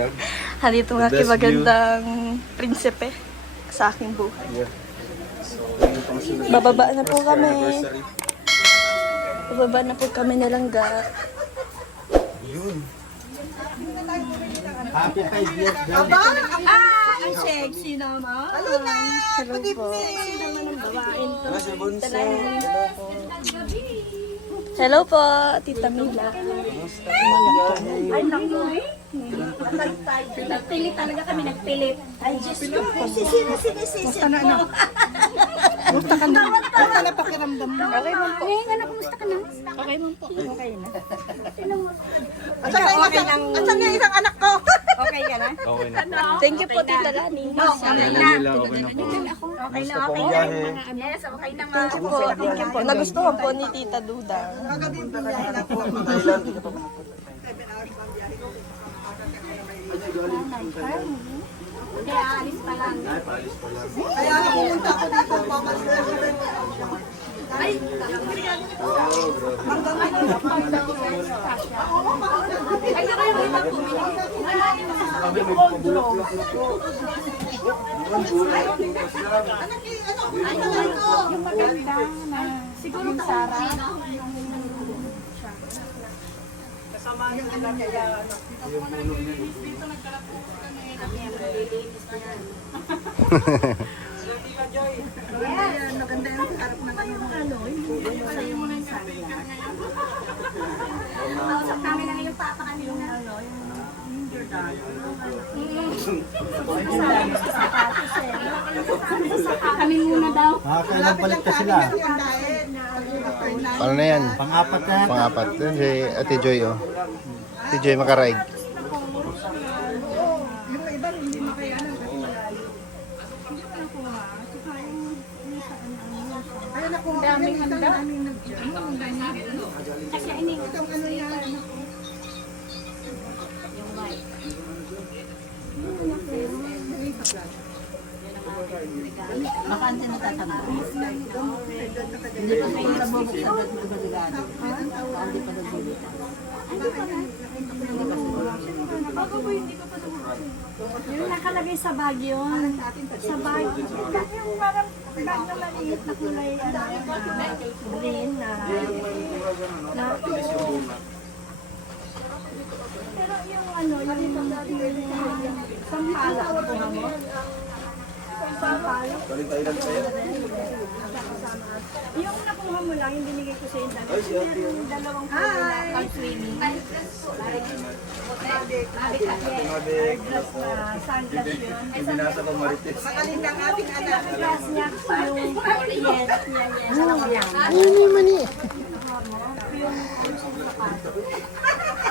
vlog. Halito nga The best magandang prinsipe sa aking buhay. Yeah. So, yun pang sunod. Bababa na po First kami. anniversary. Bababa na po kami na langga. Yun. Happy 5 years, girl. Ang sexy naman. Hello po. Sexy naman ang babaeng to. Si Bunso. Hello po. Hello po, Tita Mila. Ay, naku. Nagpilit talaga kami, nagpilit. Ay, Diyos ko. Sinisisi mo. Kumusta ka na? Kumusta na pakiramdam mo? Okay man po. Ngayon, anak, kumusta ka na? Okay man po. Okay na. Asan na isang anak ko? Okay ka na? Okay na. Thank you po, Tita Lani. Okay na. Nila, okay na po. Okay na, Gusto okay pong na. biyahe. Yes, okay na nga. Thank you po, thank you po. Nagustuhan po ni Tita Duda. Thailand, di ka pa Kaya alis pa lang. Kaya pumunta ako dito, pabalik na ako. Yung maganda na siguro Sara. Maganda yung harap na kayo. Kausap namin na yung papa kanina. Kami muna daw. Kailan balik ka sila? Ano na yan? Pang-apat na. Pang-apat. Yan si Ate Joy, oh. Ate Joy makaraig. Yung iba hindi makayanan kasi malayo. Ayun ako, daming handa. Kasi ini. Itong ano yan. Makante na tatanda. Hindi pa kayo nabubuksan at mabaligado. Hindi pa nabubuksan. Yung nakalagay sa bag yun. Sa bag. Yung parang bag na maliit na kulay green na pero yung ano, yung sampalok ko mo. Sampalok. Yung nakuha mo lang, yung binigay ko sa yung dalawang kulay na pag-swimming. Glass na sunglass yun. Binasa ko Marites. Magaling ng ating anak. Glass niya yung yes.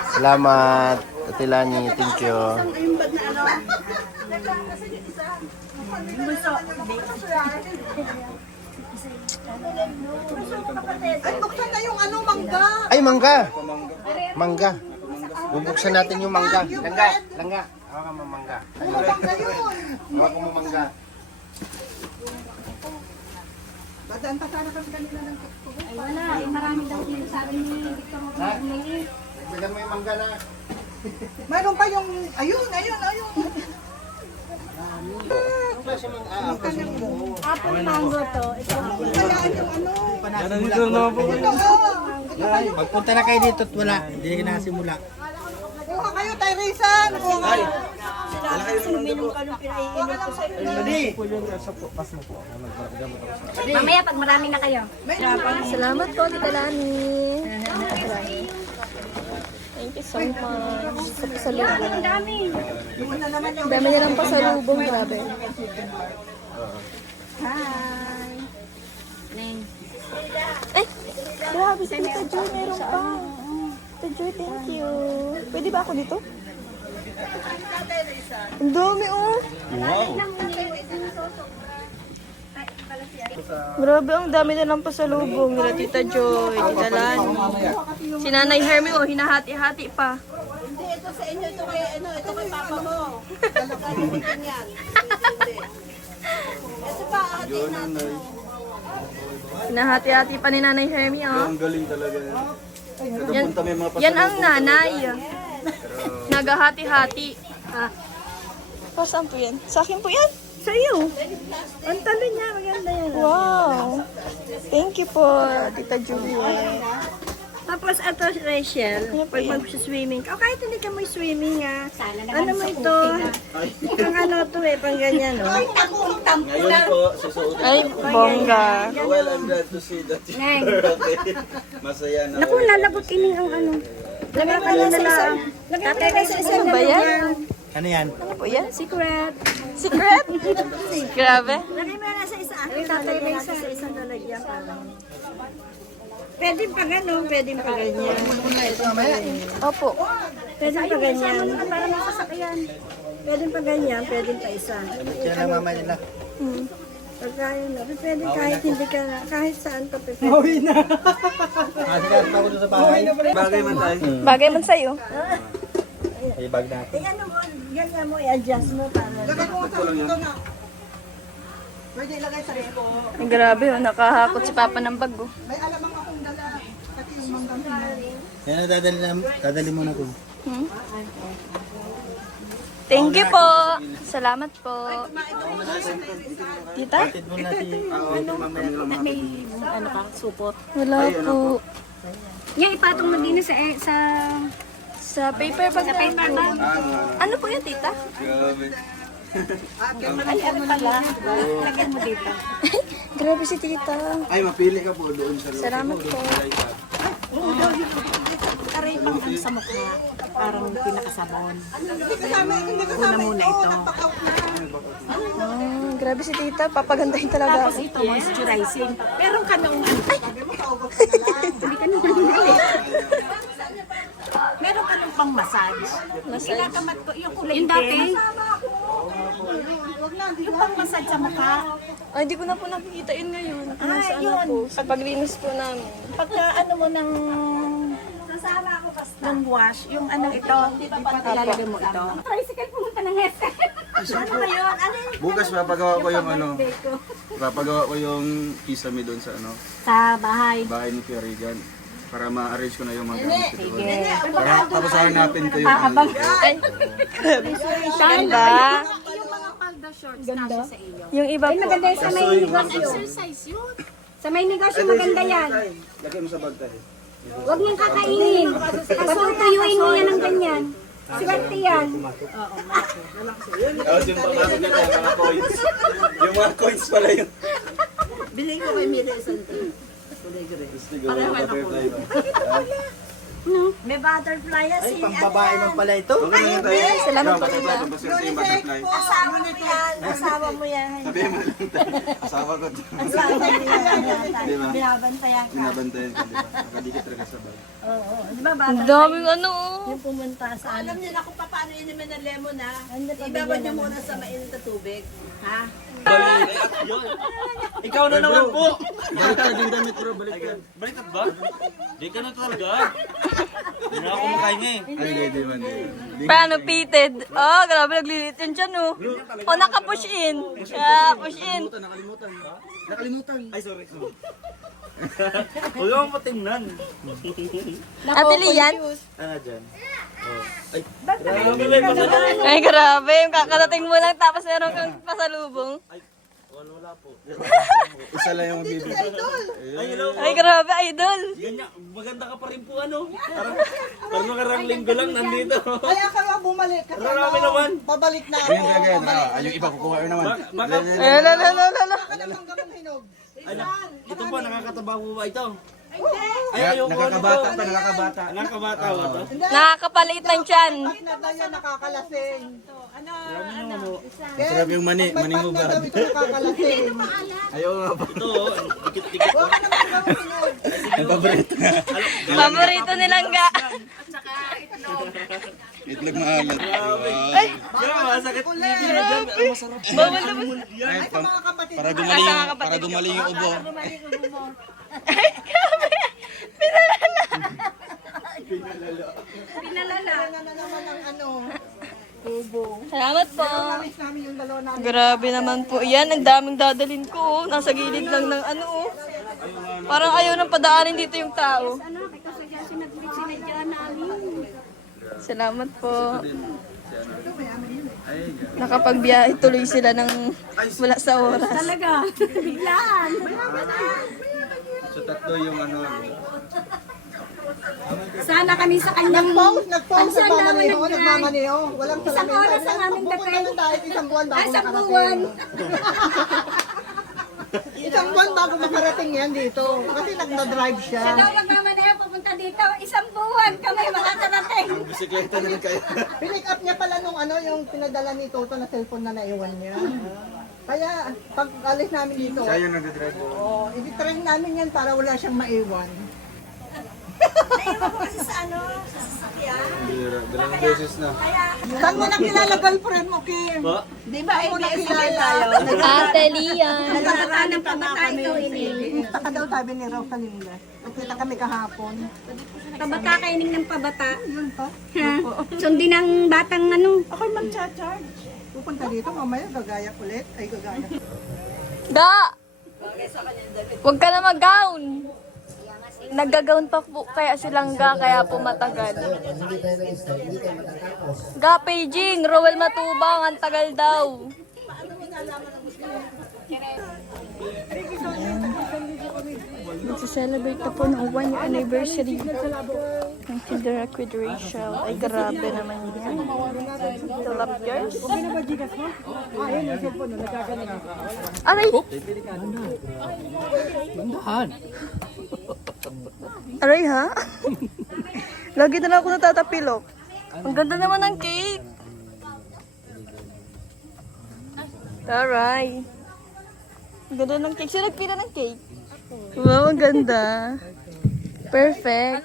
Salamat, Ate Lani. Thank you. Yung bag na ano. Ay, buksan na yung ano, mangga. Ay, mangga! Mangga. Bubuksan natin yung mangga. Langga, langga. Hawakan mo mangga. Puro mangga yun. Hawakan mo mangga. Badaan pa sana kami kanina ng Ay wala, marami daw dito sa akin ni Victor Magpapalingin. Bigyan mo yung mangga na. Mayroon pa yung, ayun. Apple mango to. Ito. Kayaan yung ano. Nandito na po. Ito, Pagpunta na kayo dito at wala. Hindi ka nakasimula. kuha kayo, Tyresa. Kuha kayo. Mamaya pag marami na kayo. Salamat po, Tita Lani. Thank you so much. Sa pasalubong. Ang dami. Ang dami niya ng pasalubong, grabe. Hi. Neng. Ay, grabe, si Tita Joy, meron pa. Tita Joy, thank you. Pwede ba ako dito? Ang dami, oh. Wow. Grabe, ang dami na ng pasalubong nila Tita Joy, Tita Lani. Si Nanay Hermie, oh, hinahati-hati pa. Hindi, ito sa inyo. Ito kay, ano, ito kay papa mo. Gagamitin yan. Hindi. Ito pa, ate natin. Hinahati-hati pa ni Nanay Hermie, oh. Ang galing talaga yan. Yan, Nagpunta may mga yan ang nanay. Naghahati-hati. Para saan po yan? Sa akin po yan? Sa iyo. Ang talo niya, maganda yan. Wow! Thank you po, Tita Juliet. Tapos ito, Rachel, pag mag-swimming ka, kahit hindi ka mag-swimming ano mo ito? Ang ano to pang ganyan, no? Ngayon po, susuot. Ay, bongga. Well, I'm glad to see that you're okay. Masaya na. Naku, lalagot ini ang ano. Lagay ka na lang. Tatay ka sa isang Ano ba yan? Ano yan? Ano po yan? secret. Secret? Grabe. Lagay mo na sa isa. Tatay ka sa isang lalagyan. Pwede pa gano'n, pwede pa ganyan. Opo. Pwede pa ganyan. Para may sasakyan. Pwede pa ganyan, pwede pa isa. Yan ang mama nila. Pagka yun, pwede kahit hindi ka, kahit saan ka pwede. Kasi ka ako doon sa bahay. Bagay man tayo. Bagay man sa'yo. Ay, bag natin. Eh ano mo, ganyan mo, i-adjust mo para. Ay, grabe, oh, nakahakot si Papa ng bag. Oh. Yan ang dadali muna ko. Thank you po. Salamat po. Tita? Bakit mo na si... Ano ka, supot. Wala po. Yan, ipatong mo din Sa paper bag sa paper bag. Ano po yan, Tita? Grabe. Ay, ano pala? Lagyan mo dito. Grabe si Tita. Ay, mapili ka po doon sa loob. Salamat po. Aray pang ano sa mukha. Parang pinakasabon. Una muna ito. Grabe si Tita. Papagandahin talaga Tapos ako. ito, moisturizing. Meron ka nung ano. Meron ka nung pang massage. Kinakamat ko. Yung kulay Yung dati? Yung pang massage sa mukha. Ay, hindi ko na po nakikita yun ngayon. Nasa ano yun. po, sa paglinis po namin. Pagka ano mo ng ng wash, yung anong ito, ilalagay mo ito. Tricycle pumunta ng head. Ano ba yun? Ano yun? Bukas papagawa ko yung ano. Papagawa ko yung kisame doon sa ano. Sa bahay. Bahay ni Kuya Regan. Para ma-arrange ko na yung mga gamit ko doon. Tapos hahanapin ko yung ano. Ay, ganda. Yung mga palda shorts na sa iyo. Yung iba po. Maganda yun sa may negosyo. Exercise yun. Sa may negosyo maganda yan. Lagay mo sa bag tayo. Huwag niyang kakainin. Pasutuyuin mo yan ng ganyan. Swerte yan. Tapos yung papasok nito, yung mga coins. Yung mga coins pala yun. Bili ko kay Mila isang Gusto ko yung butterfly ba? May butterfly yan. Ay, pang babae mo pala ito. Okay na yun tayo. Salamat po, Butterfly, Tita. basta yung butterfly. Asawa mo yan. Asawa mo yan. Sabihin mo lang tayo. Asawa ko. Asawa mo yan. Di ba? Binabantayan ka. Binabantayan ko, di ba? Nakadikit talaga sa bag. Oo. Di ba Ang daming ano. yung pumunta sa ano? Alam niyo na kung paano inumin ng lemon ha. Ibabad niyo muna sa mainit na tubig. Ha? Ikaw na naman po. Baliktad yung damit bro, baliktad. Baliktad ba? Di ka na talaga. Hindi na ako kumakain eh. Ay, di man. Paano pitted? Oh, grabe naglilit yun dyan, oh. Oh, naka-push in. Push in. Nakalimutan. Ay, sorry. Huwag mo patingnan. Ate Lian? Ano dyan? Ay, grabe. Yung kakadating mo lang tapos meron kang pasalubong. Wala po. Isa lang yung bibig. Ay, hello. Ay, grabe, idol. Ganyan, maganda ka pa rin po ano. Parang nakarang linggo lang nandito. Kaya ka nga bumalik. Marami naman. Pabalik na. Yung gagawin. Yung iba kukuha ko naman. Baka, Ay, lala. ito po, nakakataba po ba ito? Ay, nakakabata pa, nakakabata. Nakakabata ba ito? Nakakapaliit ng tiyan. Nakakalasing. Masarap yung mani, maning ubad. Nakakalasing. Ayaw nga ba? Ito, dikit-dikit. Ang paborito nga. Paborito nilang ga. Itlog maalat. Ay, masakit. Bawal naman. Ay, para gumaling yung ubo. Ay, grabe. Pinalala. Salamat po. Grabe naman po. Yan, ang daming dadalhin ko. Oh. Nasa gilid lang ng ano. Oh. Parang ayaw nang padaanin dito yung tao. Ano, kasi dyan sinaglit sila dyan namin. Salamat po. Nakapagbiyahe tuloy sila ng wala sa oras. Talaga, biglaan. So tatlo yung ano. Sana kami sa kanyang Nag-post sa naman pamaniho, nagmamaniho. Walang Isang salamin. oras ang aming Pupunta dapit. ng dahil isang buwan bago Isang makarating. buwan. Isang buwan bago makarating yan dito. Kasi nagda-drive siya. Siya daw magmamaneho pupunta dito. Isang buwan kami makakarating. Bisikleta na rin kayo. Pinick up niya pala nung ano, yung pinadala ni Toto na cellphone na naiwan niya. Kaya pag alis namin dito, Siya yung nagdadrive. i-train namin yan para wala siyang maiwan. Naiwan ko kasi sa ano, sa sasakyan. Bira, dalawang beses na. Saan mo nakilala girlfriend mo, Kim? Po? Di ba ay nakilala tayo? Ate Lian. Pabata ng pabata ikaw ini. Pumunta ka daw sabi ni Rosalinda. Nakita kami kahapon. Pabata kaining ng pabata. Yun pa. Ha? Sundin ng batang ano. Ako'y mag-charge. Pupunta dito, mamaya gagayak ulit. Ay, gagayak. Ga! Huwag ka na mag-gown. Nag-gown pa po kaya silang ga, kaya po matagal. Ga, paging, Rowel Matubang, ang tagal daw. Nagsa-celebrate na po ng 1-year anniversary ng Kinder with Rachel. Ay, grabe naman yan. Tilapiyas. Aray! Aray ha? Lagi na lang ako natatapilok. Ang ganda naman ng cake. Aray. Ang ganda ng cake. Sino nagpila ng cake? Wow, ang ganda. Perfect.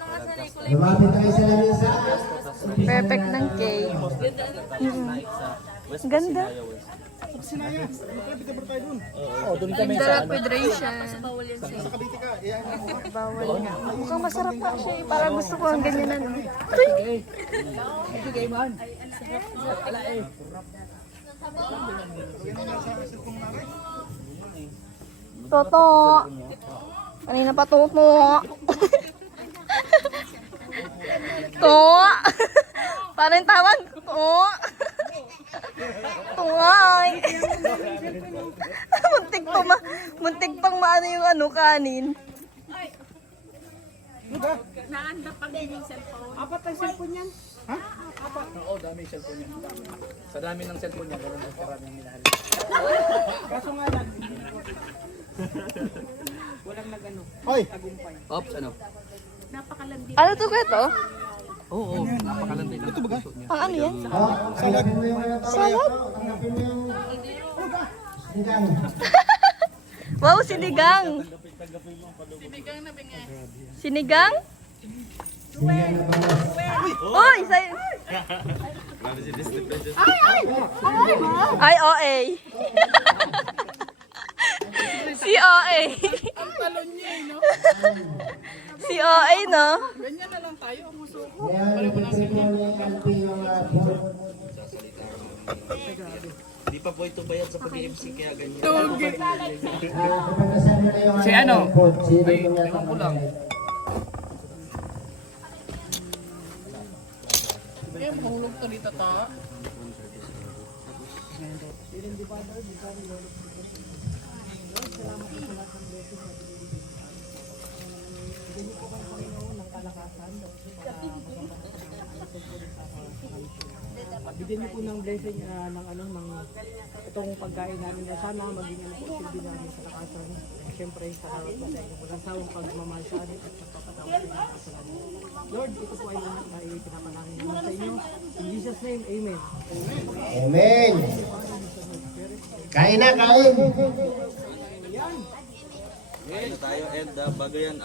Perfect ng cake. Ang ganda. Darap with Rachel. Bawal nga. Mukhang masarap pa siya eh. Parang gusto ko ang ganyan na. Toto. Kanina pa Toto. To. Parang yung tawag. To. Tungay. muntik pang maano yung ano kanin. Oo, dami yung cellphone niya. Sa dami ng cellphone niya, gano'n ang karaming minahal. Ops, ano? Ano to kaya to? Oo, napakalandi. Ito ba? Pang ano yan? Salad? Wow, sinigang. Sinigang? Uy! Ay, OA. Si OA. Ang talon niya, no? Si OA, no? Di pa po ito bayad sa pag-IMC, kaya ganyan. Si ano? Ay, ewan ko lang. Mahulog to dito ta. Bigyan niyo po ng blessing ng ano ng itong pagkain namin na sana maging ano po silbi namin sa lakasan. Siyempre salamat po sa inyo. Walang sawang pagmamahal sa amin at pagpapatawad sa inyo kasalanan. Lord, ito po ay lahat na ipinapanalangin namin sa inyo. In Jesus' name, Amen. Amen. Kain na, kain. Ano tayo, and bago yan,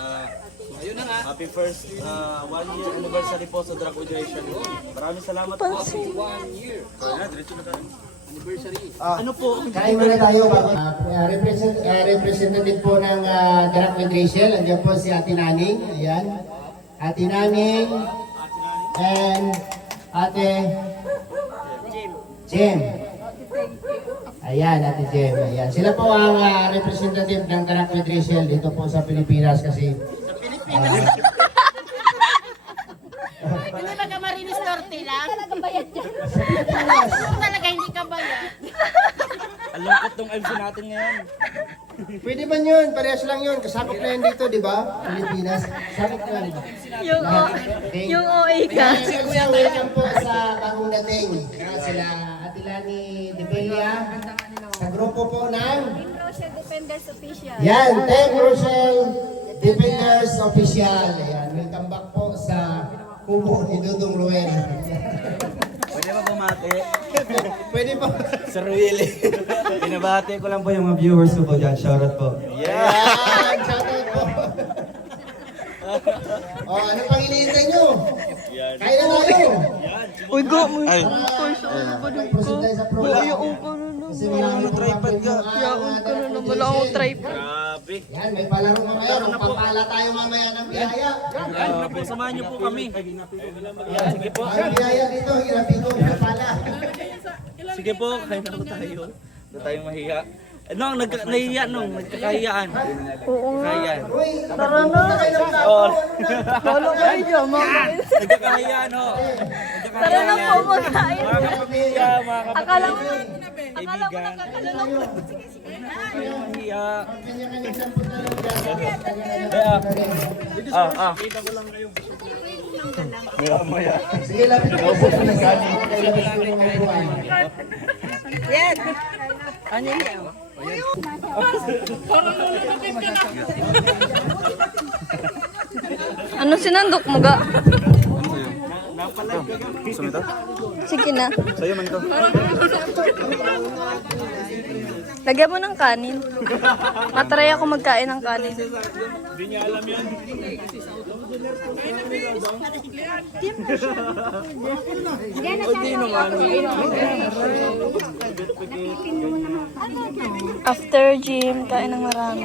ayun na nga. Happy first 1-year anniversary po sa Drag with Rachel. Maraming salamat po. 1 year. Diretso na tayo. Anniversary. Ano po? Kain muna tayo. Representative po ng Drag with Rachel. Andiyan po si Ate Naning. Ayan. Ate Naning. And Ate Jem. Ayan, Ate Jem. Ayan. Sila po ang representative ng Drag with Rachel dito po sa Pilipinas kasi... Hindi ba ka Marinis Norte lang? bayad dyan. Talaga hindi ka bayad. Ang lungkot tong MC natin ngayon. Pwede ba yun? Parehas lang yun. Kasabot na yun dito, di ba? Pilipinas. Sabot na yun. Yung OA ka. Welcome po sa bagong dating. Sila Atilani De Bella. Sa grupo po ng Rochelle Defenders Official. yan, Team Rochelle Defenders Official. Ayan, welcome back po sa kubo ni Dudong Ruel. Pwede ba bumati? Pwede po. Sir Willie. Binabati ko lang po yung mga viewers ko po dyan. Shoutout po. Yan, shoutout po. Ano pang hinihintay nyo? Kaya na tayo. Uy, go mo. Proceed tayo sa program. Kasi marami po tripod ka. Wala akong tripod. Grabe. Yan, may palaro mamaya. Magpapala tayo mamaya ng biyaya. Ano po, samahan niyo po kami. Sige po. Ang biyaya dito, hirapin ko. Magpapala. Sige po, kain na po tayo. Doon tayo mahiya. Nung nahiya nung, nagkakahiyaan. Kahiyaan. Uy, tara na. Oo. Wala kayo dyan, mga Nagkakahiyaan ho. Tara na po, magkain. Mga kapamilya, mga Akala mo kaibigan. nakakalunok. Mahiya. Kanya-kanya sampot na lang Maya. Sige, lapit ko po sa nasali. Lapit ko ng upuan. Ano sinandok mo ga? Gusto mo ito? Sige na. Sa'yo man ito. Lagyan mo ng kanin. Matry ako magkain ng kanin. After gym, kain ng marami.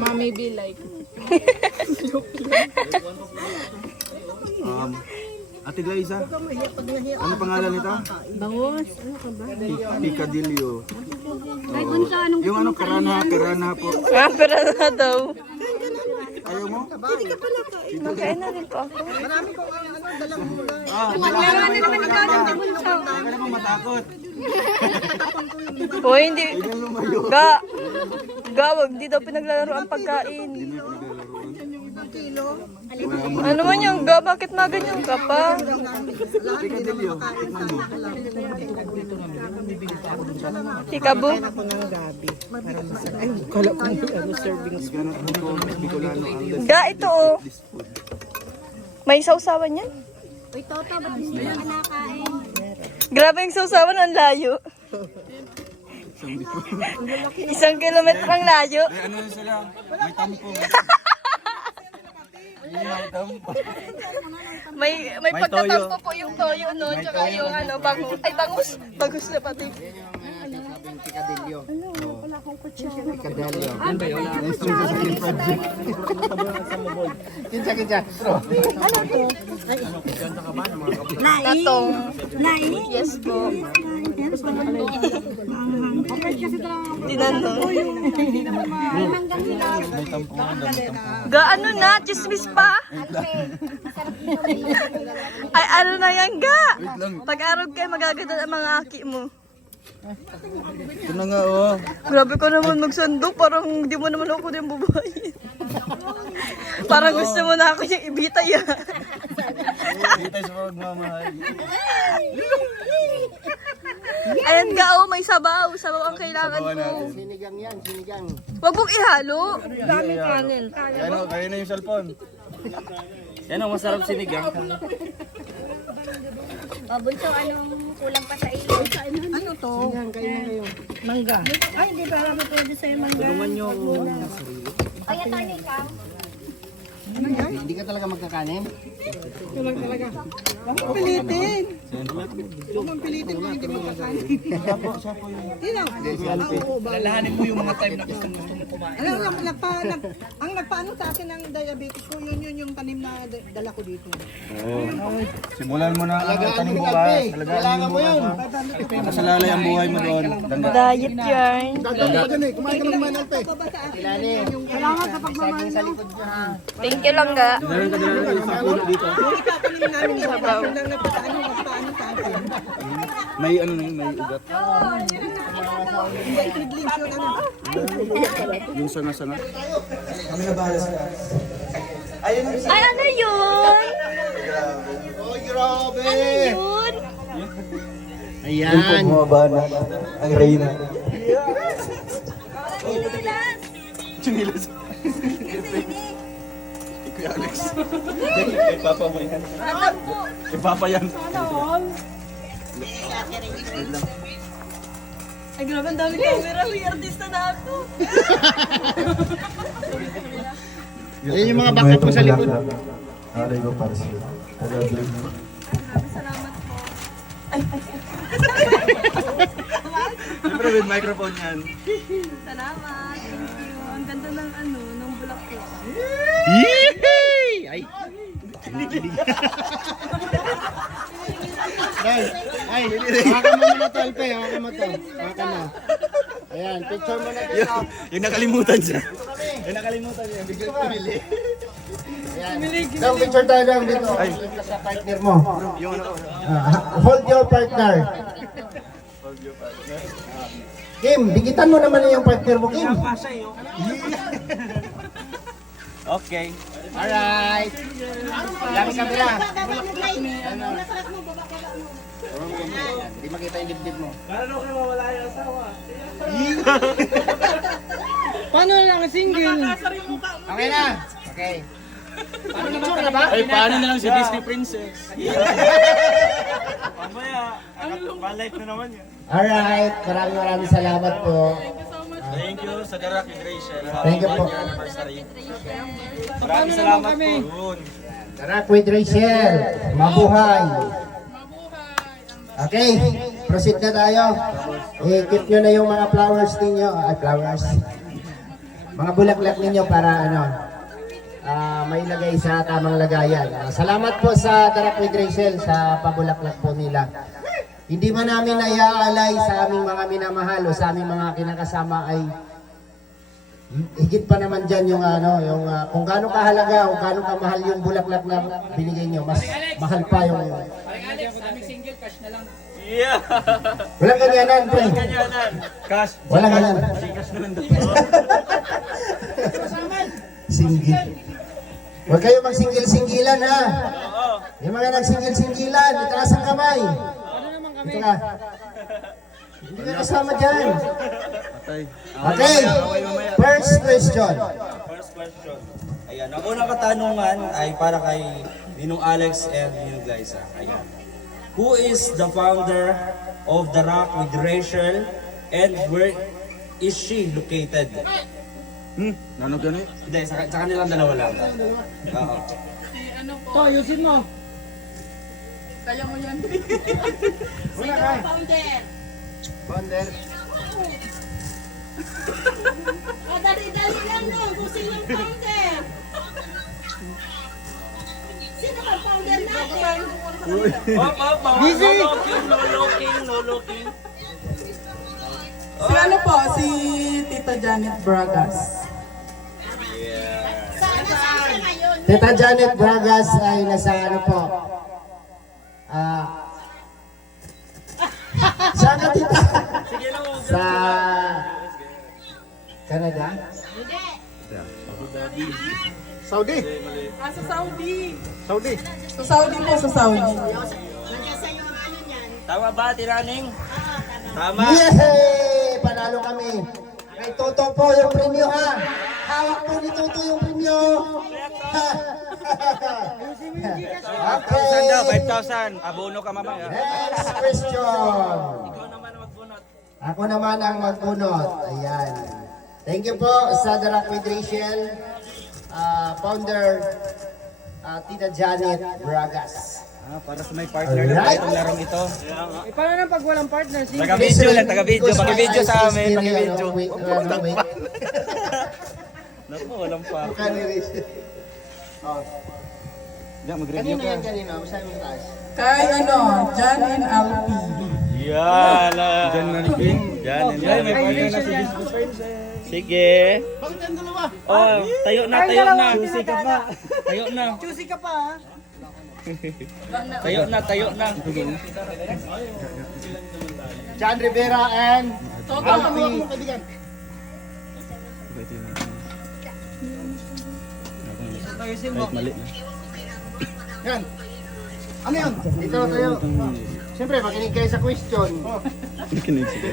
Mommy be like. Ate Glyza, ano pangalan nito? Bangos, ano ka ba? Picadillo. Kahit ano sa anong Yung ano, karana po. Ah, pero na daw. Ayaw mo? Makain na rin po ako. Meron na naman ikaw ng tabunso. Huwag ka namang matakot. Hoy, hindi. Huwag lumayo. Wag, di daw pinaglalaro ang pagkain. Ano man yung ga? Bakit na ganyan ka pa? Picadillo. Tikabo? Ga, ito oh. May sausawan yan? Uy, Toto, ba't hindi ka nakain? Grabe yung sausawan, ang layo. 1 kilometro ang layo. May ano sila? May tampo. May tampo. May pagkatampo po yung toyo, no? Tsaka yung ano, bangus. Ay, bangus. Bangus na pati. Picadillo. Kinsa. Tatong. Yes po. Tinanong. Ga, ano na? Chismis pa? Ay, ano na yan, ga? Pag-arog kayo, magaganda ang mga aki mo. Ito na nga oh. Grabe ka naman magsandok, parang hindi mo naman ako din bubuhayin. Parang gusto mo na ako yung ibitay ah. Hindi tayo sa pagmamahal. Ayan ga, oh, may sabaw. Sabaw ang kailangan Sabawan ko. natin. Sinigang yan, sinigang. Huwag mong ihalo. Daming kanin. Kaya na yung cellphone. Yan ang masarap sinigang. Bunso, anong kulang pa sa iyo? Ano to? Mangga. Ay, hindi pa alam mo pwede sa'yo mangga. Tulungan nyo. Kaya tayo ka? Hindi ka talaga magkakanin? Huwag pilitin. Huwag mong pilitin kung hindi mo kakain. Lalahanin mo yung mga time na gusto mo kumain. Alam mo, ang nagpaano sa akin ng diabetes ko, yun yung tanim na dala ko dito. Simulan mo na ang tanim bukas. Alagaan mo yun. Masalalay ang buhay mo doon. Diet yarn. Kumain ka ng manalpe. Salamat sa pagmamahal mo. Thank you lang ga. Meron ka din sa puno dito. Yung itatanim namin sa babaw. Yung lang nagpaano sa akin. May ano na yun, may ugat. Hindi, seedlings yun ano. Yung sanga-sanga. Ay, ano yun? Grabe! Ano yun? Ayan. Bumaba na ang reyna. Chinilas. Kuya Alex. Kay Papa mo yan. Kay Papa yan. Ay, grabe, ang dami camera. May artista na ako. Yan yung mga backup mo sa likod. Aray ko para sa'yo. Salamat po. Siyempre with microphone yan. Salamat. Thank you. Ang ganda ng ng bulaklak. Ay! Ay, hawakan mo muna to, Alpe. Hawakan mo to. Hawakan mo. Ayan, picture mo na dito. Yung nakalimutan siya. Biglang pumili. Ayan. Isang picture tayo lang dito. Sa partner mo. Hold your partner. Kim, dikitan mo naman yung partner mo, Kim. Okay. Alright. Lagi kamera. Hindi makita yung dibdib mo. Paano kayo mawala yung asawa? Paano na lang single? Okay na. Okay. Paano naman ka na ba? Ay, paano na lang si Disney Princess? Mamaya, pa-life na naman yan. Alright. Maraming salamat po. Thank you sa Darak and Rachel. Thank you po. Anniversary. Maraming salamat po. Yun. Tarak with Rachel. Mabuhay. Okay, proceed na tayo. I-keep nyo na yung mga flowers ninyo. Ay, flowers. Mga bulaklak ninyo para mailagay sa tamang lagayan. Salamat po sa Tarak with Rachel sa pabulaklak po nila. Hindi man namin naiaalay sa aming mga minamahal o sa aming mga kinakasama ay higit pa naman dyan yung kung gaano kahalaga o gaano kamahal yung bulaklak na binigay nyo, mas mahal pa yung Yeah! walang ganyanan, pre. Ganyanan. Cash. Walang ganyan. Cash na lang daw. Singgil. Huwag kayo magsingil-singgilan, ha? Oo. Yung mga nagsingil-singgilan, itaas ang kamay. Ito ka. Hindi ka kasama dyan. Patay. Okay. First question. First question. Ayan, ang unang katanungan ay para kay Ninong Alex and Ninong Glyza. Ayan. Who is the founder of the Rock with Rachel and where is she located? Ano gano'n? Hindi, sa kanilang dalawa lang. Oo. To, ayusin mo. Founder. Dali-dali lang nun kung sino yung founder. Sino ba founder natin? Busy! No looking. Si ano po, si Tita Janet Bragas. Saan siya ngayon? Tita Janet Bragas ay nasa po? Saan ka, tita? Sa Canada? Saudi. Sa Saudi. Saudi. Sa Saudi po, sa Saudi. Nandiyan sa yung ano niyan. Tama ba, Tiraning? Tama. Yay! Panalo kami. Kay Toto po yung premyo, ha? Hawak po ni Toto yung premyo. Okay. 5,000. Abono ka mamaya. Next question. Ikaw naman ang magbunot. Ako naman ang magbunot. Ayan. Thank you po sa The Rock with Rachel, founder Tita Janet Bragas. Para sa may partner na Alright. itong larong ito. Eh, paano na pag walang partner? Sino? Taga-video lang, taga-video. Because my Paki-video sa eyes is amin, very, paki-video. wait. Naku, walang pa. Diyan, mag-review ka. Kanina, masabi mo taas. Kay John and Alpi. Yan. Diyan, manipin. Yan. May partner na si Jesus. Sige. Oh, tayo na. Juicy ka pa. Tayo na. Choosy ka pa, ha? Tayo na. John Rivera and Alpi. Kahit mali na. Yan. Ano yun? Dito tayo. Siyempre, makinig kayo sa question. Nakinig sige.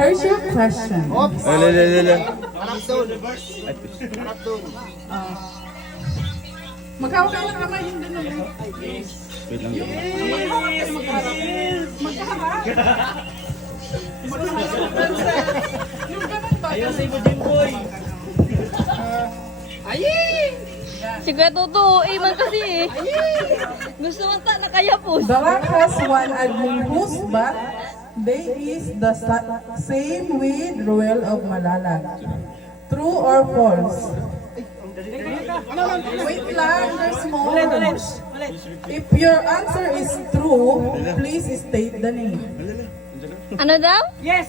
Here's your question. Oops. Lala. Harap doon. Harap doon. Magkawala lang naman yung ganun. Wait lang. Yung ganun ba? Si Kuya Toto, man kasi eh. Gusto man ta, nakaya po. Darak has one admin whose birthday is the same with Ruel of Malalag. True or false? Wait lang, there's more. If your answer is true, please state the name. Ano daw? Yes!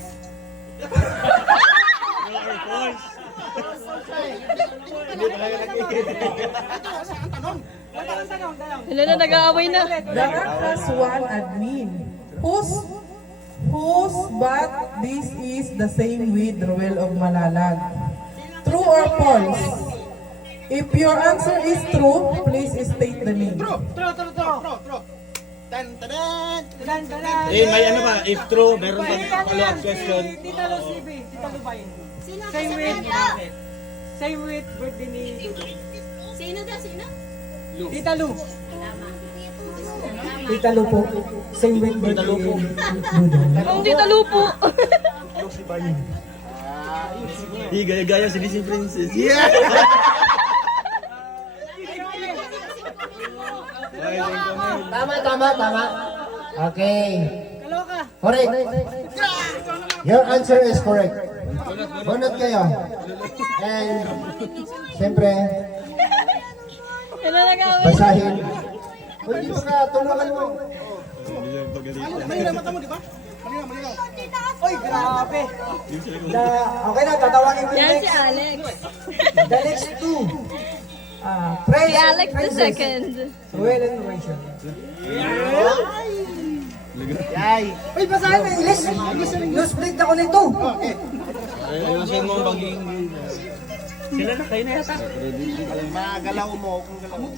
Sila na nag-aaway na. Darak has one admin whose but this is the same with Ruel of Malalag. True or false? If your answer is true, please state the name. True. Tadan. May ano ba? If true, meron bang follow-up question? Tita Lu CB. Tita Lu ba yun? Sino Same with birthday ni Dudu. Sino? Tita Lu. Tita Lupo. Same with Tita Lupo. Ang Tita Lupo. Gaya-gaya si Disney Princess. Tama. Okay. Kaloka. Correct. Your answer is correct. Bunot kayo. And, siyempre, Sila nag-aaway. basahin. Uy, di ba ka, tulungan mo. Oy, grabe. Okay na, tatawagin ko yung Yan si next. Alex. The next two. Praise. Si Alex the Princess. second. Ruel and Rachel. Yay. Uy, basahin mo, English. No split ako nito. Ayusin mo maging... Sila na, kayo na yata. Magalaw mo kung galaw mo.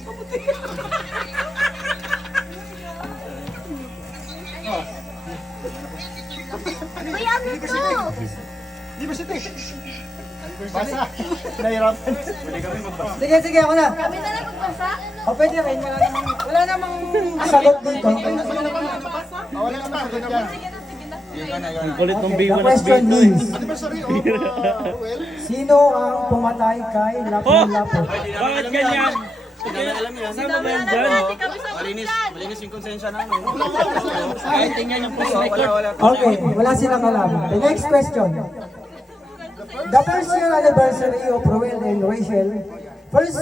Basa. Nahirapan. Sige, ako na. Kami na lang magbasa. O, pwede rin. Wala namang sagot dito. Wala naman. Sagot yan. Ang kulit ng The B1 at question B2 is, Anniversary of Ruel. sino ang pumatay kay Lapu-Lapu? Bakit ganyan? Alam yan. Saan ba yan dyan? Malinis yung konsensya namin. Kahit tingnan yung post Wala. Okay, wala silang kalaban. The next question. The first year anniversary of Ruel and Rachel, first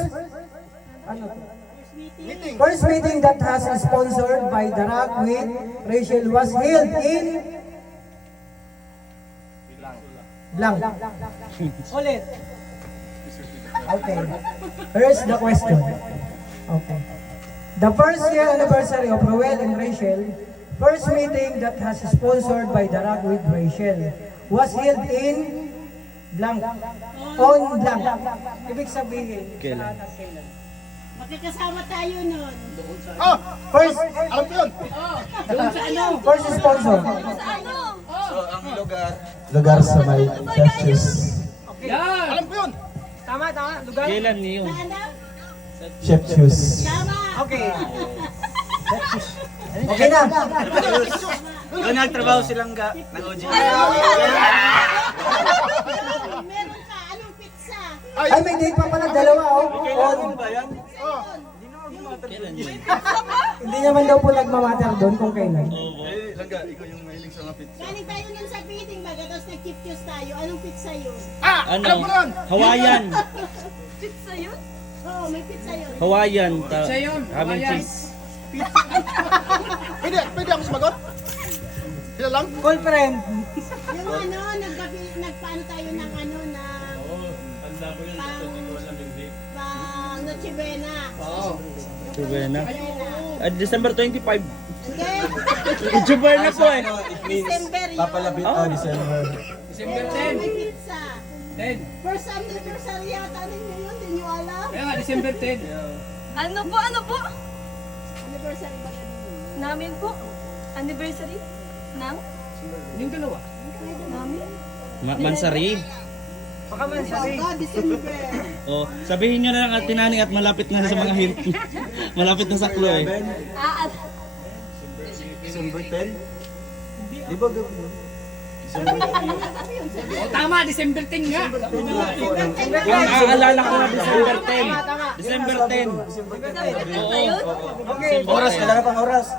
meeting that has sponsored by Darak with Rachel was held in blank. Ulit. Okay. Here's the question. Okay. The first year anniversary of Ruel and Rachel, first meeting that has sponsored by Darak with Rachel, was held in blank. On blank. Ibig sabihin, Kailan? Magkakasama tayo nun. First, alam ko yun. first sponsor. So, ang lugar. Lugar sa may Texas. Yan. Alam ko yun. Tama. Lugar. Kailan niyo? Chef Shoes. Okay. Okay na. Doon nagtrabaho silang ng OG. Meron ka. Anong pizza? Ay, may date pa pala dalawa, oh. On. Kailan yun? Hindi naman daw po nagmamatter doon kung kailan. Langga, ikaw yung mahilig sa mga pizza. Galing tayo nun sa meeting baga, tapos nag-chip-chus tayo. Anong pizza yun? Ano? Hawaiian. Pizza yun? Oo, may pizza yun. Hawaiian. Siya yun. Ham and Hawaiian. cheese. Pwede ako sumagot? Sila lang? Call friend. Yung ano, nagpaano tayo ng ano, ng... Tanda ko yun. Pang Noche Buena. Buena. December 25. Hindi. Buena po eh. December yun. Papalapit December. December May pizza. 10. First anniversary yata ninyo yun, hindi nyo alam. Kaya nga, December 10. Ano po? Anniversary ba yun? Namin po. Anniversary? Nang? Yung dalawa. Namin? Mansari. Baka man sabi. Baga, December. Oh, sabihin nyo na lang at tinaning at malapit na sa mga hint. Malapit na sa clue eh. Ah, December 10? Di ba gawin? O tama, December 10 nga. Yung naaalala ko na December 10. December 10. Oo. Oras, kailangan pang oras.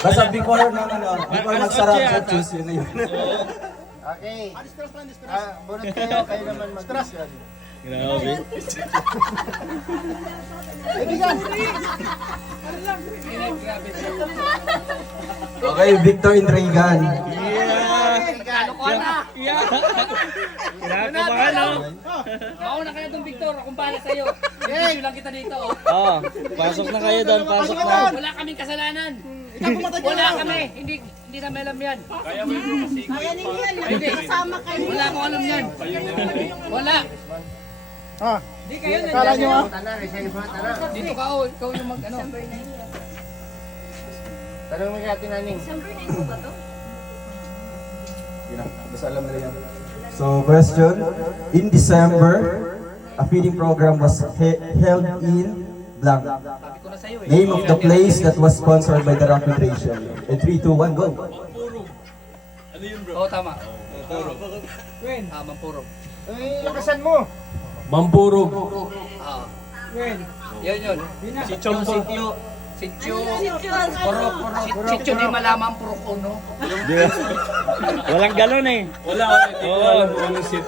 Basta before ng ano, before magsarap sa juice, yun na yun. Okay. Bunot kayo naman mag-stress. Grabe. Okay, Victor Intrigan. Kinakabahan no? Mauna ka na doon, Victor. Akong bahala sa'yo. Video lang kita dito. Oo. Pasok na kayo doon. Pasok na. Wala kaming kasalanan. Wala kami. Hindi namin alam yan. Kaya ninyo yan, kasama kayo. Wala akong alam yan. Wala. Di kayo Kala nyo Dito ka, ikaw yung mag ano. Tanong mo kaya tinaning. Basta alam nila yan. So, question. In December, a feeding program was held in blank. Name of the place that was sponsored by the Rock Federation. And 3, 2, 1, go. Oo, tama. Mampurog. Lakasan mo. Mampurog. Yun. Si Chombo. Sityo. Purok. Sityo di malaman purok uno. Walang galon eh. Wala. Oo.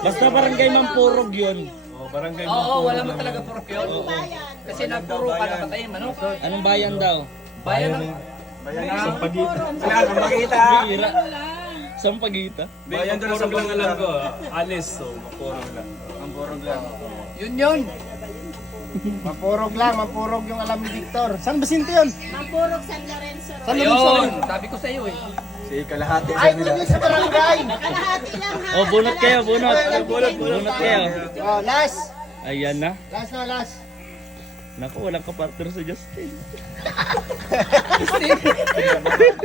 Basta barangay Mampurog yun. Barangay Oo, wala mo talaga purok yun. Kasi nagpuro ka na patayin, ano? Anong bayan daw? Bayan ng... Sampagita. Bayan doon sa lang alam ko. Alis. So, mapurog lang. Yun. Mapurog yung alam ni Victor. Saan ba sinti yun? Mampurog San Lorenzo. Ayun, sabi ko sa iyo eh. Si kalahati Ay, sa nila. hindi sa barangay. Kalahati lang ha. Oh, bunot kayo, bunot. Bunot kayo. Oh, last. Ayan na. Last. Naku, walang kapartner sa Justin.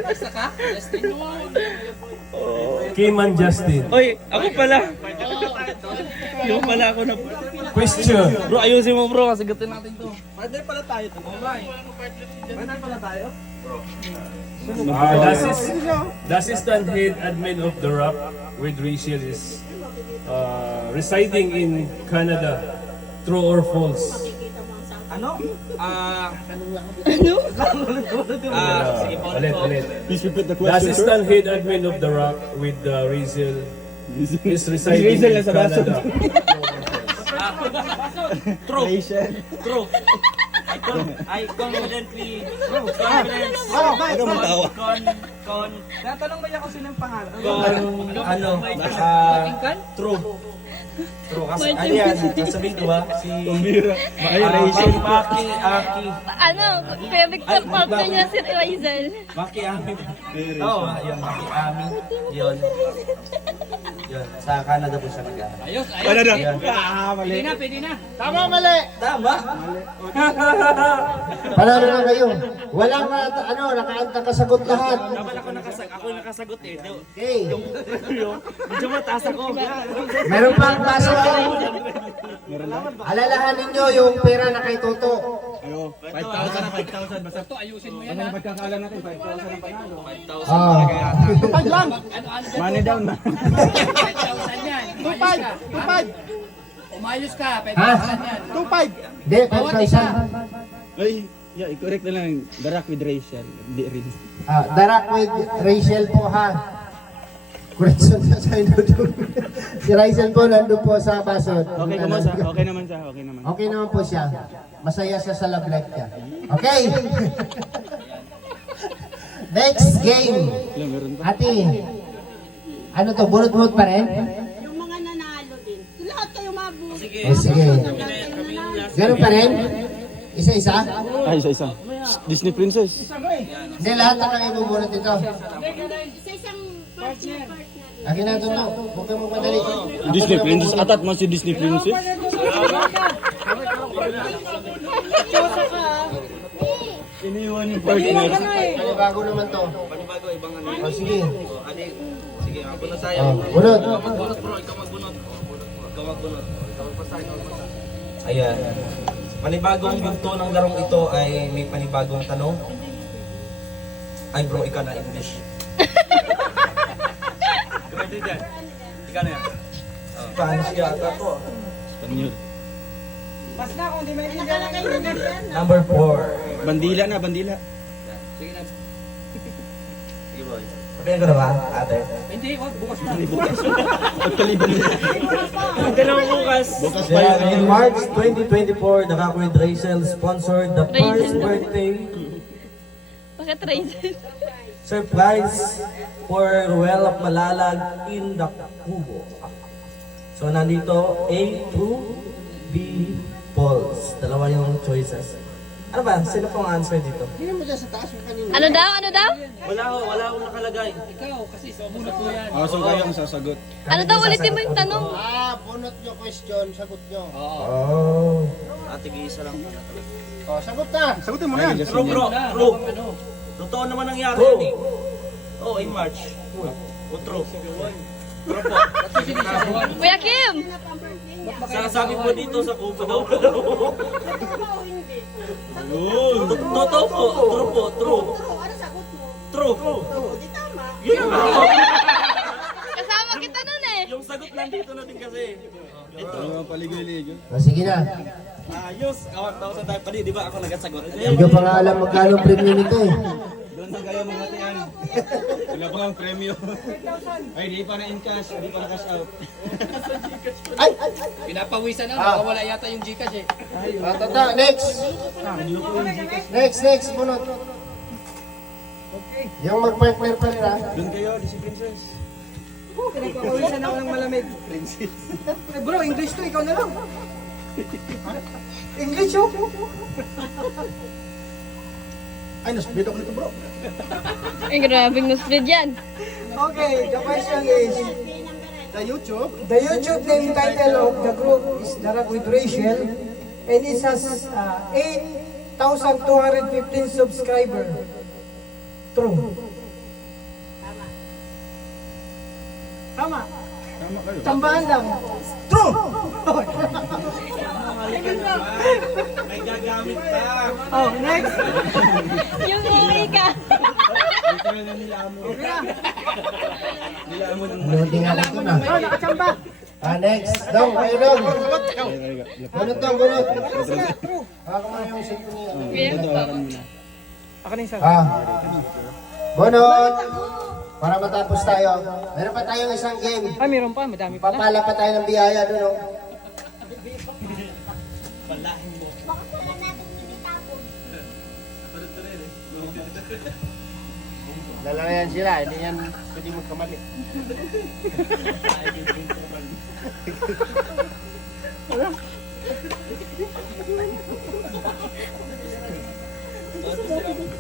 Isa ka? Justin. Kim and Justin. Oy, ako pala. Yung pala ako na. Question. Bro, ayusin mo bro, sagutin natin to. The assistant head admin of The Rock with Rachel is residing in Canada. True or false? Ulit. Please repeat the The assistant head admin of The Rock with Rachel is residing in Canada. True. I confidently Tatanong ba niya kung sino yung pangalan? true. True, kasi ano yan, sasabihin ko ba? Si Maki Aki. Ano? Kuya Victor, partner niya si Razel. Maki Ami. Oo, yun, Maki Ami. Yun. Yun, sa Canada po siya nag-aaral. Ayos. Mali. Pwede na. Tama, mali. Tama? Panalo na kayo. Walang nakaantang kasagot lahat. Ako nakasagot eh. Okay. Medyo mataas ako. Meron pang pasok. Alalahanin nyo yung pera na kay Toto. 5,000 basta. Ito, ayusin mo yan ha. Pagkakaalam natin, 5,000 ang panalo. Tupad lang. Ano Money down na. 5,000 yan. 2.5. Umayos ka, pwede Ha? yan. 2-5. Hindi, 5,000. Ay, yeah, i-correct na lang. Darak with Rachel. Di rin. Darak with Rachel po ha. Correction na sa inyo doon. Si Rachel po nandun po sa basod. Okay naman siya. Okay naman siya. Okay naman. Okay naman po siya. Masaya siya sa love life niya. Okay. Next game. Ilang meron pa? Ate, ano to? Bunot-bunot pa rin? Yung mga nanalo din. Lahat kayo mabuti. Sige. Ganun pa rin? Isa-isa? Ay, isa-isa. Disney Princess. Hindi, lahat na lang ibubunot ito. Isa-isang partner. Akin na ito to. Huwag kang magmadali. Disney Princess. Atat mo si Disney Princess. Iniwan yung partner. Ano bago naman to? Panibago, ibang ano. O sige. Adik. Sige, ako na tayo. Bunot. Magbunot bro, ikaw magbunot. Ikaw magbunot. Ayan. Panibagong yugto ng larong ito ay may panibagong tanong. Ay bro, ikaw na English. Pwede dyan. Ikaw na yan. Spanish yata to. Spanyol. Basta kung di may hindi Number 4. Bandila na, bandila. Sige na. Sige boy. Sabihin ko na ba, ate? Hindi, wag bukas na. Bukas. Pagkaliban nila. Dalawang bukas. Bukas pa yun. In March 2024, the Rock with Rachel sponsored the first birthday Bakit Rachel? surprise for Ruel of Malalag in the Kubo. So nandito A through B polls. Dalawa yung choices. Ano ba? Sino pong answer dito? Ano daw? Ano daw? Wala akong nakalagay. Ikaw, kasi sumunod mo yan. So kayo ang sasagot. Ano daw? Ulitin mo yung tanong. Bunot nyo question. Sagot nyo. Oh. Ate, isa lang. Sagot na. Sagutin mo yan. True. Totoo naman nangyari yan eh. Oh, in March. True. Kuya Kim! Sasabi po dito sa Kubo daw. Totoo po. True po. True. Ano sagot mo? True. Di tama. Kasama kita nun eh. Yung sagot nandito na din kasi. Ito. Paligoy-ligoy. Sige na. Ayos. 1,000 tayo pa di ba ako nagsagot? Hindi ko pa nga alam magkano premium nito eh. Doon na kayo mga tiyan. Wala pa ang premyo. Ay, di pa na in cash. Di pa na cash out. Pinapawisan na, baka wala yata yung Gcash eh. Tata, next. Next, bunot. Yung mag-partner pa rin ha. Doon kayo, discipline princess. Pinapawisan ako ng malamig. Eh bro, English to, ikaw na lang. English oh. Ay, nasbid ako nito bro. Ay, grabing na-spread yan. Okay, the question is, the YouTube name title of the group is The Rock with Rachel, and it has 8,215 subscribers. True. Tama. Tama kayo. Tambahan lang. True! May gagamit pa. Oh, next. Yung okay ka. Bunutin nga ito na. Oh, nakachamba. Next. Dong, kayo dong. Bunot dong, bunot. Haka mo yung cellphone niya. Ako na isa. Bunot. Para matapos tayo. Meron pa tayong isang game. Ay, meron pa, madami pa. Papala pa tayo ng biyaya doon. Oh. Lalayan sila, hindi yan pwede magkamali.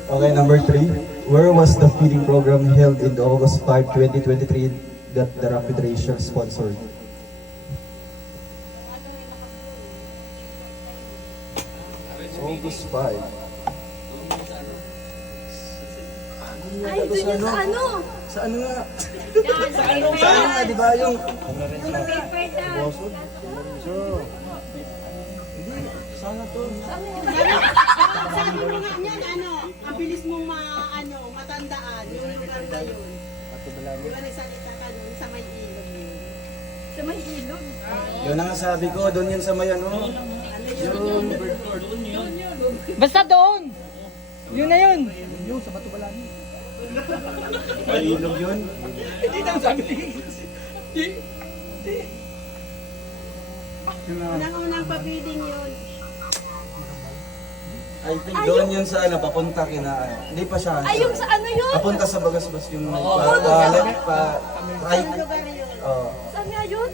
Okay, number 3. Where was the feeding program held in August 5, 2023 that the Rock with Rachel sponsored? August 5. Ay, doon yun sa ano? Sa ano nga? Saan nga, di ba? Yung Sabi mo nga niyan, ano, ang bilis mong matandaan, yung lugar na yun. Di ba nagsalita ka nun sa may ilog yun? Sa may ilog. Yun ang sabi ko, doon yun sa may ano. Basta doon! Yun na yun! May ilog yun. Unang-unang pag-reading yun. I think doon yun sa ano, papunta kina ano. Hindi pa siya. Ay, yung sa ano yun? Papunta sa Bagasbas yung right. Oh. Saan nga yun?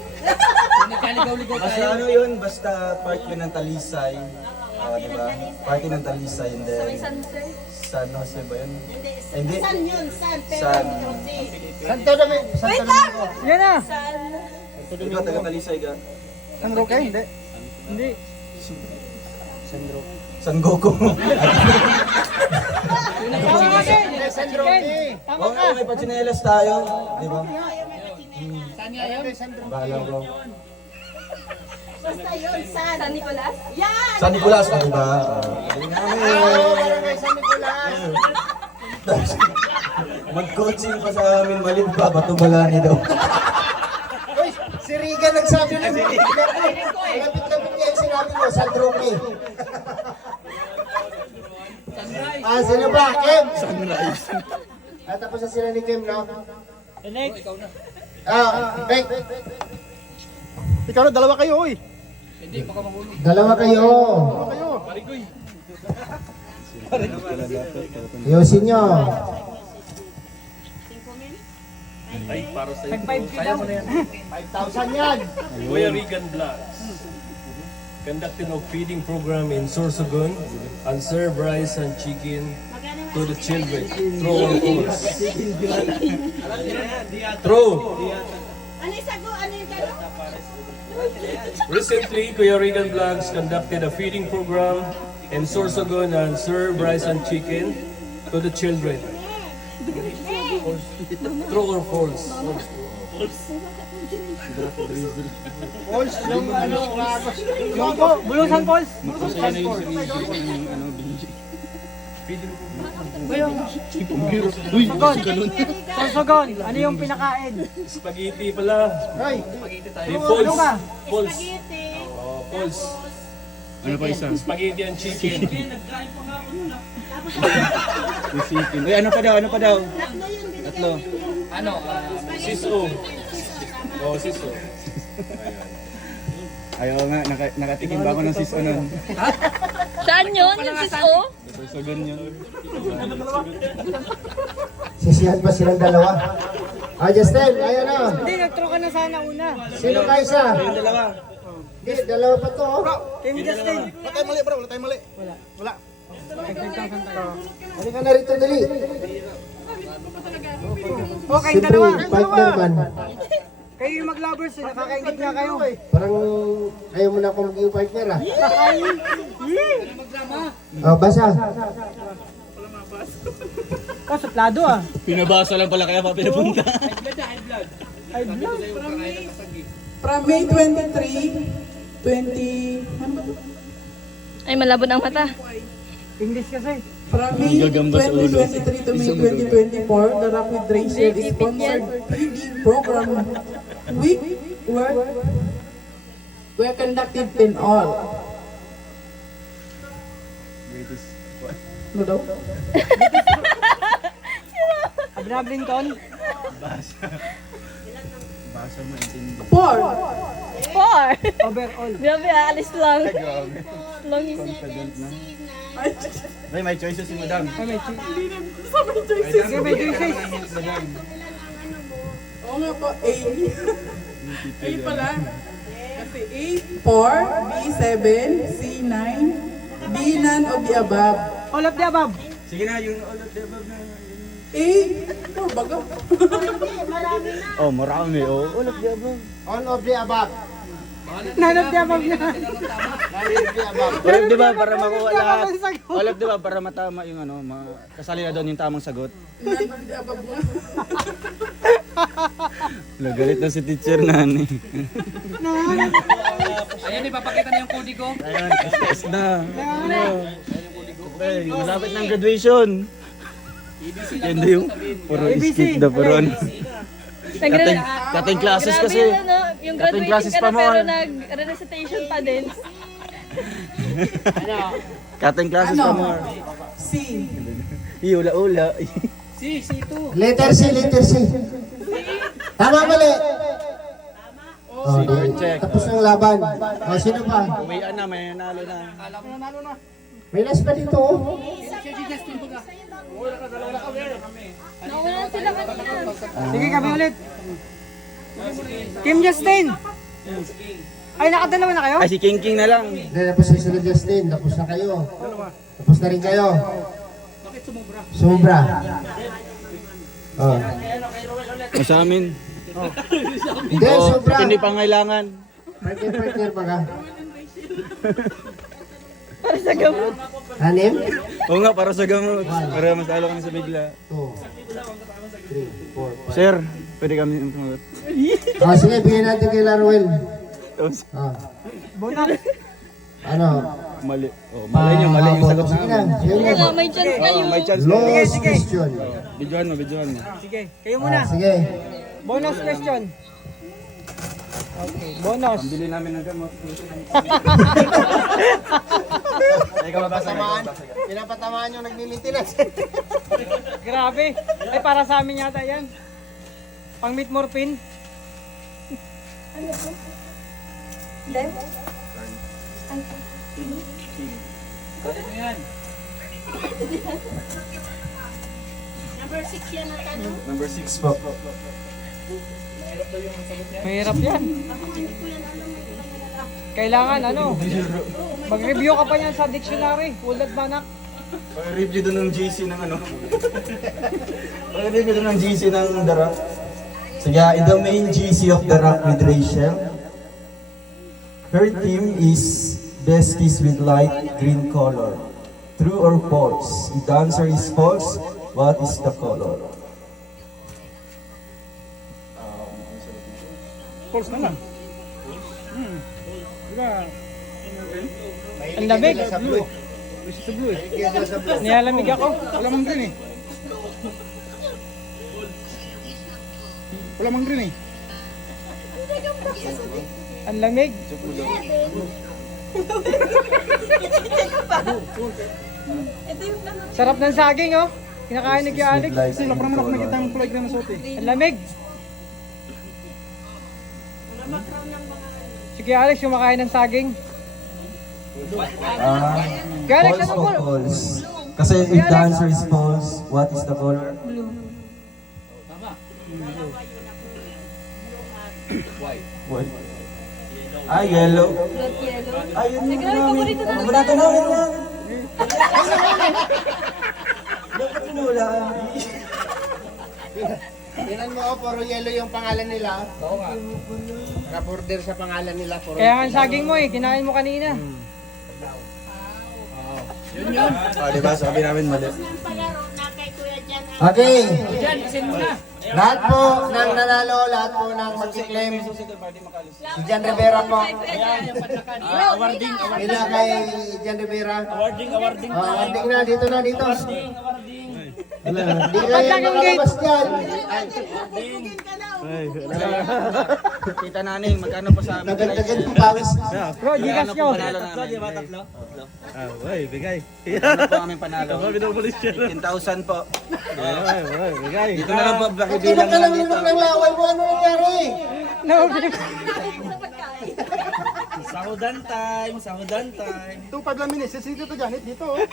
Basta ano yun, basta part yun ng Talisay. Diba? Part yun ng Talisay and then San Jose ba yun? Hindi. San yun? San? Pero San. Jose. Santo Domingo. Wait lang! Yan na! Ikaw taga Talisay ka. San Roque? Hindi. Hindi. San Goku. San Roque. Oo, may pachinelas tayo. Di ba? Bahala ko. Basta yun, San. San Nicolas? Yan! San Nicolas, di ba? Barangay San Nicolas. Mag-coaching pa sa amin, malim pa, Batubalani daw. Uy, si Riga nagsabi ng lapit-lapit niya yung sinabi mo, San Roque. Sino ba? Kim? Sunrise. Tapos na sila ni Kim, no? Next! Bek. Ikaw na, dalawa kayo, oy! Dalawa kayo. Ayusin nyo. Ay, para sa Tag-5 kaya mo na yan. 5,000 yan. Kuya Regan Vlogs conducted a feeding program in Sorsogon and served rice and chicken to the children. Throw on course. Throw. Ano yung sago? Ano yung tanong? Recently, Kuya Regan Vlogs conducted a feeding program in Sorsogon and served rice and chicken to the children. True or false? False yung ano, Yung po, Bulusan Falls! Sorsogon, ano yung pinakain? Spaghetti pala. Ay, Di false. Ano ka? False. Spaghetti. Oh, false. Ano pa isa? Spaghetti and chicken. Uy, ano pa daw? Tatlo yun binigay. Siso. Oh, siso. Ayaw nga, nakatikim ba ako ng sis nun? Saan yun? Yung siso? Susugan yun. sisihan pa silang dalawa. Justin, ayan na. Hindi, nag-throw ka na sana una. Sino ka isa? Yung dalawa. Hindi, dalawa pa to. Team Justin. Halika na rito, dali. O, kayong Siyempre, dalawa. partner man. Kayo yung mag-lovers, nakakaingit nga kayo. Parang ayaw mo na akong maging partner, ah. Basa. Oh, suplado ah. Pinabasa lang pala kaya pa pinapunta. Ay, vlog. From May 23, 20... Ano ba? Ay, malabo ng mata. English kasi. From May 2023 to May 2024, the Rapid Racial is sponsored feeding program week were conducted in all. No daw? Abraham Lincoln. Four. 4! Overall. Grabe, aalis lang. Long is May choices si madam. Ay, may choices. Sige, may choices. Oo nga po, A. A pala. Kasi A, 4, B, 7, C, 9, D, none of the above. All of the above. Sige na, yung all of the above na. A, baga. Oh, marami. Oh, all of the above. All of the above. None of the above na. All of the above para makuha lahat. All of the above para matama yung ano, kasali na doon yung tamang sagot. None of the above nga. Galit na si teacher na ni. Ayan, ipapakita na yung kodi ko. Ayun, STS na. Ay, malapit ng graduation. Yan na yung puro skip na puro ano. Cutting classes kasi. Grabe, ano, yung Cutting graduating classes ka pa na mo. pero nag-recitation pa din. Cutting classes pa more. C. Ula-ula. Letter C, letter C. Tama mali. Oh, check. tapos ang laban. Oh, sino pa? Uwian na, may nanalo na. May last pa dito. Oh. Nawalan sila kanina. Sige, kami ulit. Team Justin. Ay, nakadalawa na kayo? Ay, si King King na lang. Hindi, tapos si Sir Justin. Tapos na kayo. Tapos na rin kayo. Sumubra. Oh. O sa amin. Hindi, sobra. Hindi pangailangan. Partner pa ka. Para sa gamot. Anim? Oo nga, para sa gamot. Para mas lalo kami sa bigla. 2, 3, 4, 5. Sir, pwede kami sumagot. Oh, sige, bigyan natin kay Laruel. Oh. Ano? Mali. Oh, mali yung sagot Sige na, namin. sige Kaya nga, na. may chance kayo. May chance. Last question. Bidyohan mo, bidyohan mo. Sige, kayo muna. Sige. Bonus question. Okay, bonus. Pambili namin ng gamot. Ikaw mabasa. Pinapatamaan yung naglilitilas. Grabe. Ay, para sa amin yata yan. Pang metmorphin. Number 6 po. Mahirap yan. Kailangan mag-review ka pa yan sa dictionary. Ulad banak. Pag-review doon ng GC ng ano. Pag-review doon ng GC ng The Rock. Sige, in the main GC of The Rock with Rachel, her team is besties with light green color. True or false? If the answer is false, what is the color? False naman. Ang lamig. Nilalamig ako. Wala mang green eh. Wala mang green eh. Ang lamig. Sarap ng saging oh. Kinakain ni Kuya Alex. Sino pa naman ako nakita ang kulay green na suot eh. Ang lamig. Si Kuya Alex kumakain ng saging. Galax, False ano o po? false? Kasi if the answer is false, what is the color? Blue. White. Ah, yellow. Not yellow. Ayun Ay, grabe, paborito na lang. Paborito namin yan. Dapat sinula. Tingnan mo, puro yellow yung pangalan nila. Oo nga. Naka-border sa pangalan nila. Kaya nga ang saging mo eh, kinain mo kanina. Ah, diba? Sabi namin mali. Okay. Lahat po ng nanalo, lahat po ng mag-claim. Si Jan Rivera po. Ila kay Jan Rivera. Awarding na, dito na, dito. Hindi kayo makalabas dyan. Tita Naning, magkano pa sa amin? Nagadagan po pawis. Bro, gigas nyo. Ano po kami panalo? 15,000 po. Dito na lang po, Hindi pakibilang ka lang lang dito. ng laway mo, ano nangyari? Sahudan time. 2.5 lang minis, dito to Janet, dito. 2.5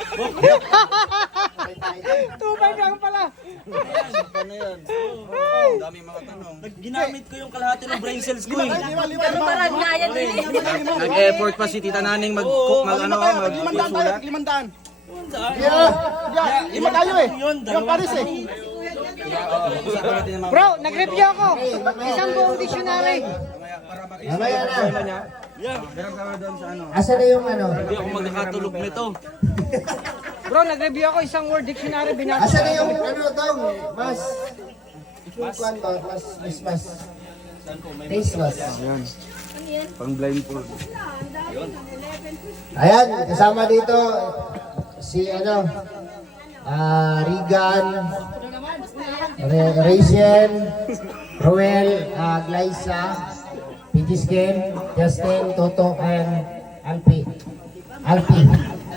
lang pala. Paano yan? Ang daming mga tanong. Ginamit ko yung kalahati ng brain cells ko eh. Pero parang kaya din eh. Nag-effort pa si Tita Naning magsulat. Lima tayo eh. Yung Paris eh. Bro, nag-review ako. Isang buong dictionary. Mamaya na. Pero kami doon sa ano. Asa na yung ano? Hindi ako magkakatulog nito. Bro, nag-review ako isang word dictionary. Binasa. Asa na yung ano tong? Mas. Kwan to? Mas. Face mask. Ayan. Pang blindfold. Ayan, kasama dito si ano, Regan, Rachel, Roel, Glyza, PJ which is Kim, Justin, Toto, and Alpi.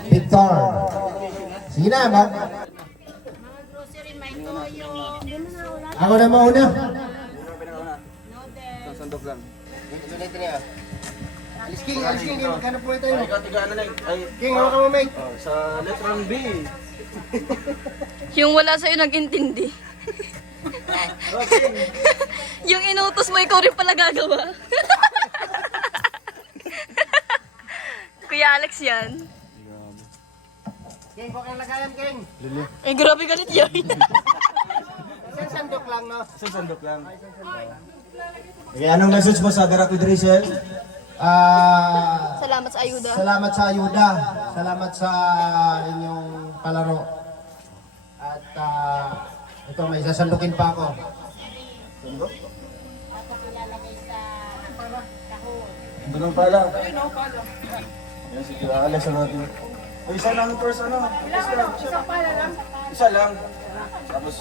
Victor. Sige na, ako na mauna. Sandok lang. Alis King, magkano po ito yun? Tiga ano na ay King, ako ka mo, mate. sa letrang B. Yung wala sa'yo nag-intindi. Yung inutos mo, ikaw rin pala gagawa. Kuya Alex yan. King, huwag kang lagayan, King. Eh, grabe galit yan. Isang sandok lang, no? Isang sandok lang. Okay, anong message mo sa Darak with Rachel? Salamat sa ayuda. Salamat sa ayuda. Salamat sa inyong palaro. At ito, may sasandukin pa ako. Doon pala. Yan si Kuya Alex ang natin. Ay, isa lang first ano? Isa lang. Tapos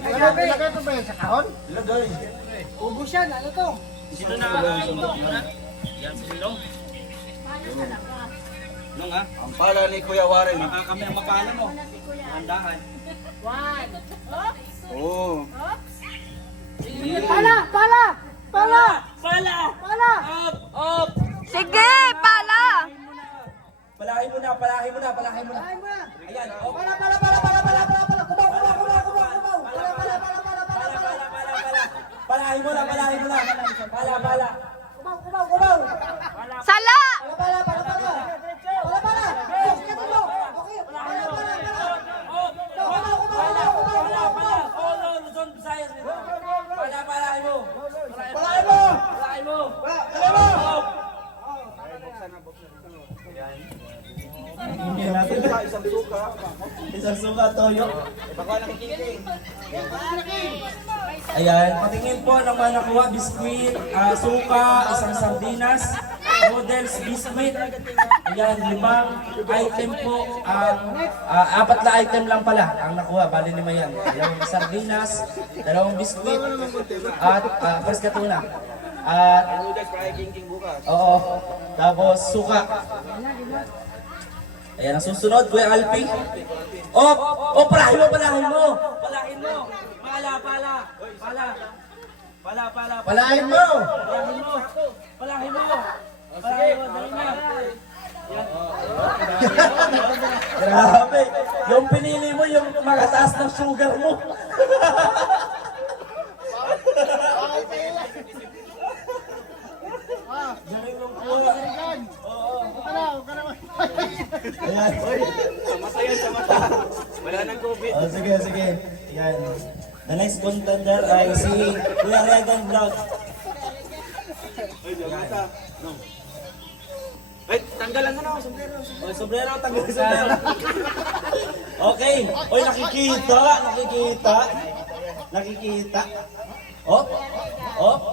Ilagay ito ba yan sa kahon? ilagay. Ubus yan, ano to? Sino na? Yan si Silong. Nung ha? Ang pala ni Kuya Warren. Baka kami ang mapala mo. Handahan. Oo. Sige, pala! Palahin mo na. Ayan, oh. Palahin mo na. Pala. Sala! Isang suka, toyo. Ayan, patingin po ng mga nakuha, biskuit, suka, isang sardinas, noodles, biskuit. Ayan, 5 item po. Apat na item lang pala ang nakuha, bali 5 yan. Yung sardinas, 2 biskuit, at first katuna. At, oo, tapos suka. Ayan, ang susunod, Kuya Alpi. Palahin mo. Palahin mo. Palahin mo! Dali na. Grabe. Yung pinili mo, yung magataas ng sugar mo. Ayan. Sa mata. Wala nang COVID. Sige. Ayan. The next contender ay si Kuya Regan Vlog. Ay, tanggalan ka na ako, sombrero. Sombrero, tanggal sombrero. Okay. Oy, nakikita.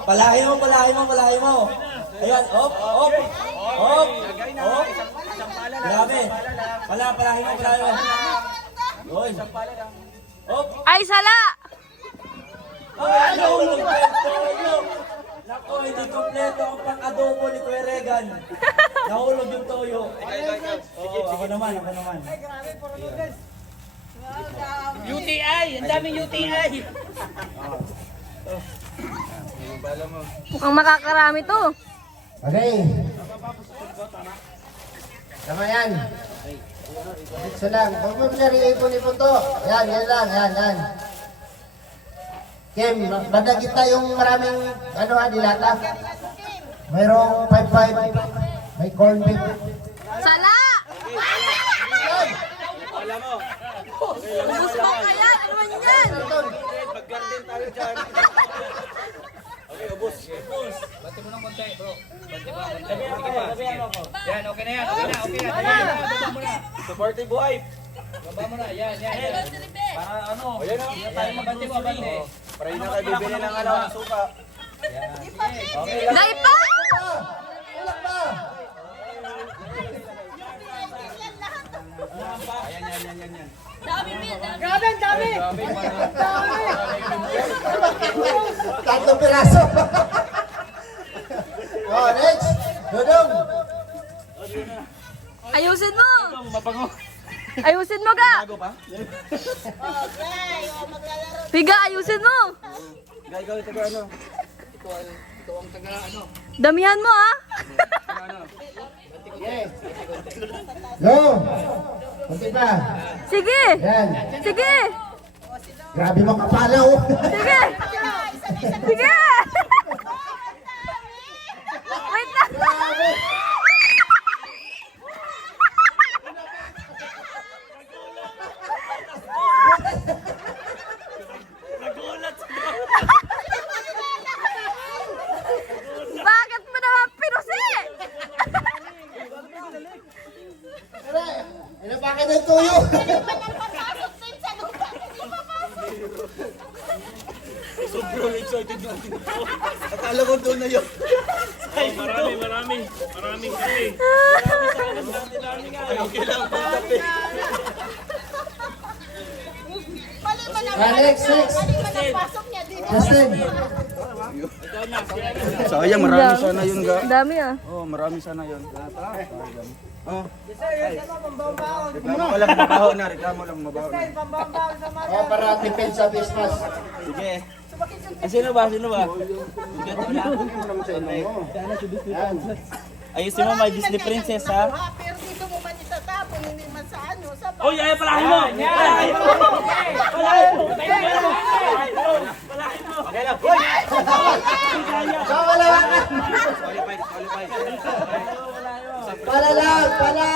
Palahin mo. Ayan, Grabe. Palahin mo. Oy. Ay, sala! Nahulog na yung toyo. Nako, hindi kompleto ang pang-adobo ni Kuya Regan. Nahulog yung toyo. Ako naman. UTI! Ang daming UTI! Mukhang makakarami to. Okay. Tama yan. Dito lang. Huwag mo pinari-ipon-ipon to. Yan lang. Kim, badagit tayong maraming dilata. Mayroong 5-5. May corn beef. Sala! Alam mo. Ubus mo kaya? Ano man yan? Mag-garden tayo dyan. Okay, ubos. Bati mo ng konti, bro. Bati mo. Sabihan mo ako. Yan, okay na yan. Baba mo na. Supportive wife. Baba mo na. Yan. Para ano? Ayan o. Tayo mabati mo, abante. Para hindi na kayo bibili ng suka. Dahil pa! Ulak pa! Yan. Grabe, ang dami! 3 piraso. Dodong! Ayusin mo! Mapango. Ayusin mo, Ga! Bago pa? Higa, ayusin mo! Gay, ikaw taga ano? Damihan mo, ah! Go! Kunti pa. Sige! Yan. Sige! Grabe makapala oh. Sige! Sige! Wait lang! Bakit mo naman pinusi? Inapakin ng tuyo. Sobrang excited na. Akala ko doon na yun. Maraming kami. Ay, okay lang. Pagkape. Next. Justin. Sayang, marami sana yun, Ga. Ang dami, ah. Oh, marami sana yun. Oh. Reklamo ka lang, mabaho na. Reklamo lang, mabaho na. Oh, para tipid sa business. Sige. Sino ba? Ayusin mo, may Disney princess, ha? Pero dito mo man itatapon, hindi man sa ano, sa Oy, ay palahin mo. Pala lang, pala.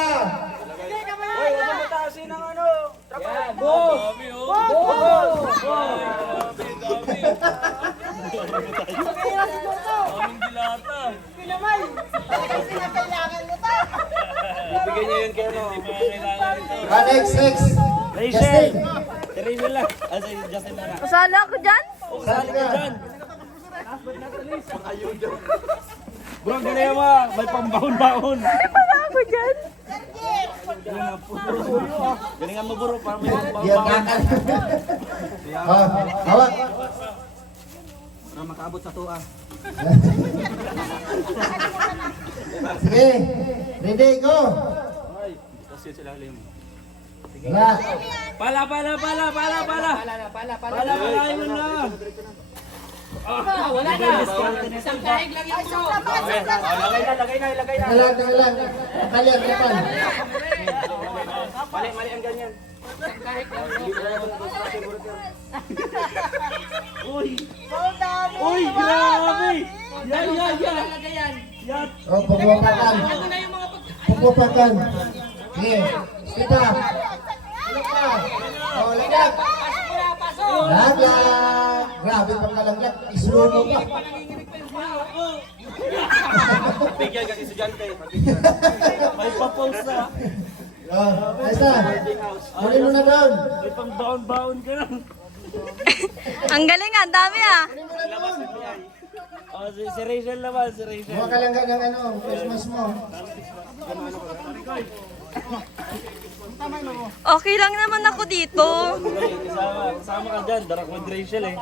kailangan mo ta. Bibigyan niyo yun kayo, no? Next. Rachel! Justin. Si Rachel lang. Si Justin na. Kasala ako dyan? Saan ka? Bro, ganyan mo. May pambaon-baon. Wala ako dyan. Galingan mo, bro. Para may Yan pambaon. kakan. Oh, hawak. Para makaabot sa tuwa. Sige. Ready, go. Kasi sila lim. Wala. Pala. Palahin mo na. Lagay na. Teka lang. Akali ang kapan. Mali ang ganyan. Uy, grabe. Yan. Oh, pagwapakan. Pagwapakan. Sige. Step up. Ilok pa. Oh, laglag. Laglag. Grabe pang kalaglag. Islo mo pa. Bigyan kasi estudyante. May pa-post na. Oh, ayos na. Kunin mo na down. May pang-baon-baon ka na. Ang galing, ang dami, ah. Oh, si Rachel naman, si Rachel. Huwag ka lang ka ng ano, Christmas mo. Okay lang naman ako dito. Kasama ka dyan, darak with Rachel eh.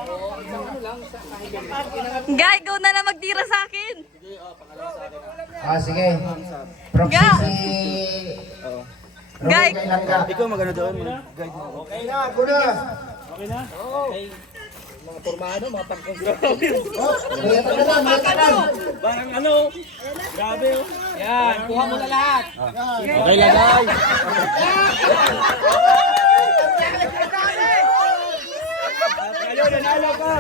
Guy, ikaw na lang magtira sa akin. Sige. Proxy Ga. si... Guy. Romel Langga. Ikaw magano doon, guide mo. Okay na, ako na. Okay na? Okay. Mga formado, mga pang-construction. Oh, may tagal. Parang ano, grabe oh. Yan, kuha mo na lahat. Okay lang guys. Kayo, nanalo ka.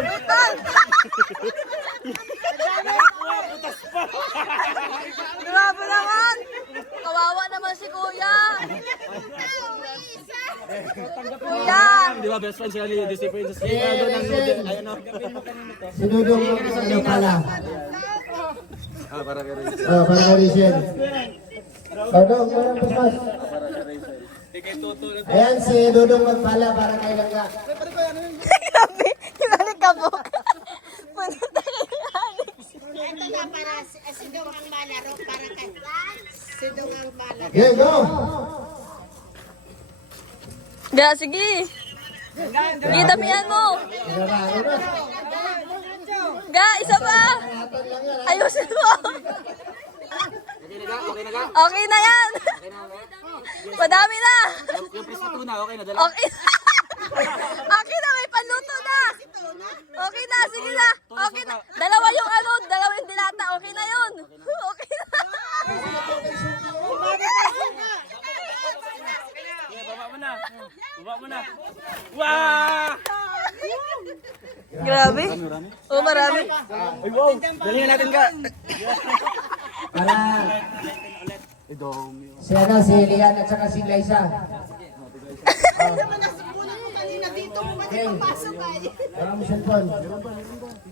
Grabe naman. Kawawa naman si Kuya. Kuya. Di ba, best friend sila ni Disney Princess? Kaya doon ang ayun o. Sinudong mo sa iyo pala. Para kay Rachel. Oh, para kay Rachel. Dodong, parang paspas. Ayan si Dodong magpala para kay Langga. Grabe. Kinalik ka po. Puno Ito na para si Dong ang malaro para kay si Dong ang malaro. Okay, go! Ga, sige. Sige, damihan mo. Inararo na. Ga, isa pa. Ayusin mo. Okay na yan. Madami na. Yung prisato na, okay na. Dala. Okay. Okay na, may paluto na. Okay na, sige na. Okay na. Dalawa yung dilata. Okay na yun. Okay na. Baba mo na. Baba mo na. Wow! Grabe. Oh, marami. Ay, wow! Galingan natin ka. Para si Lian at saka si Liza. Kanina dito, Okay. pasok ay. Wala mo cellphone.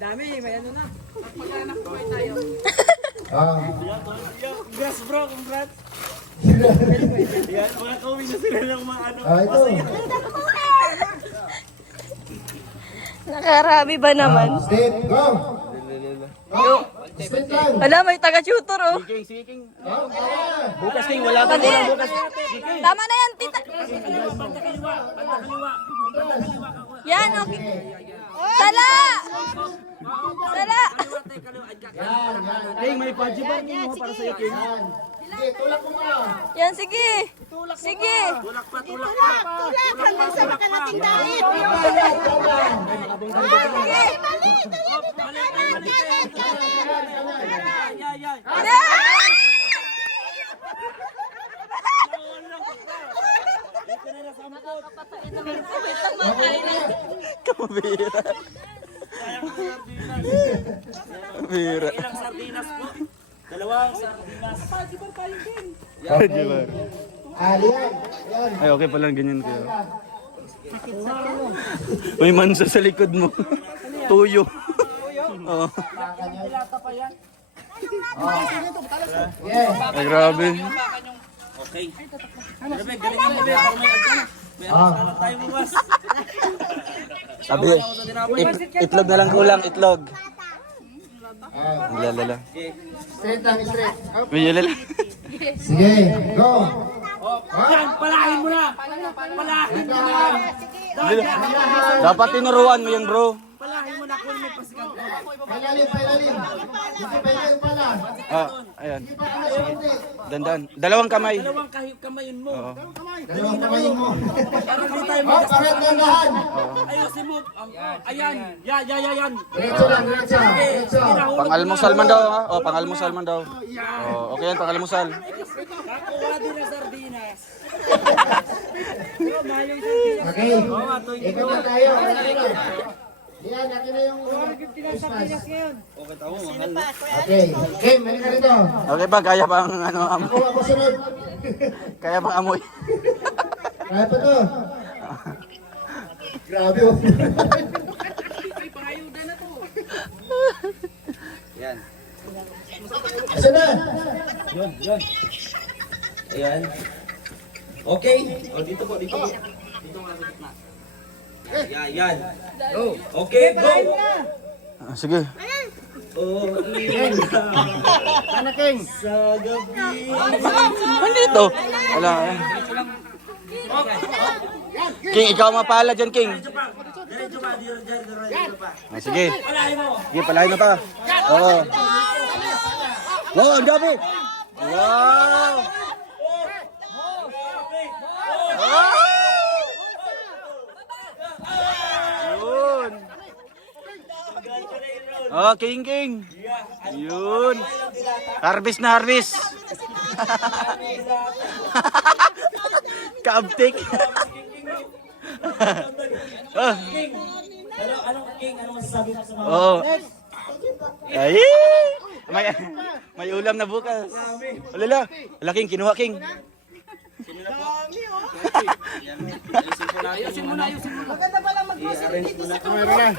Dami, may ano na. Oh. Congrats bro, congrats. Yan, mga kawin na sila ng mga ano. Oh, ito. Nakarami ba naman? Step, go. Go. Step lang. Wala, may taga-tutor oh. Sige, King. Oh, tara. Bukas, King. Wala kang Pwede. bukas. Tama na yan, tita. Yan, okay. Sala! Sala! King, may paji ba? King, mo para sa'yo, King. Sige, tulak mo nga. Yan, sige. Sige. Tulak pa. Hanggang sa makalating dahil. Sige. Kamabira. Kamabira. Ilang sardinas po? Dalawang sardinas. Pajibar. Lian. Yan. Ay, okay pala ganyan kayo. May mansa sa likod mo. Tuyo. Oo. Yes. Ay, grabe. Okay. Grabe, galing mo ba? May alas tayo bukas. Sabi, itlog na lang kulang, itlog. Lalala. Straight lang, straight. Up. May lalala. Sige, go. Yan, palahin mo na! Palahin mo na! Dapat tinuruan mo yan, bro. Palahin mo na kung may pasigaw. Pailalim. Hindi pailalim pala. Ah, ayan. Hindi pa kaya. Dandan. Dalawang kamay. Dalawang kamayin mo. Oo. Dalawang kamayin mo. Parang di tayo Oh, paret dandahan. ayusin mo. Ayan. Yan. Diretso lang, diretso. Pangalmusal man daw, ha? O, pangalmusal man daw. O, okay yan, pangalmusal. Nakuha din na sardinas. Okay. Ikot na tayo. Yan, akin na yung Christmas. Okay. Game, mali ka rito. Okay ba? Kaya bang ano, amoy? Ako sunod. Kaya bang amoy? Kaya pa to. Grabe oh. Yan. Asa na? Yun. Ayan. Okay. O, dito po. Dito nga sa gitna. Yan. Go. Okay, go. Sige. Ana King. Sa gabi. Nandito. Wala. King, ikaw mapala dyan, King. Ah, sige. Sige, palahin mo pa. Oo. Wow, ang dami. Wow. Yun. Oh, King. Yun. Harvest na harvest. Kaabtik. Oh. Ay. May ulam na bukas. Ulala. King, kinuha, King. Ayusin mo na. Maganda pala mag-grocery dito sa kamera.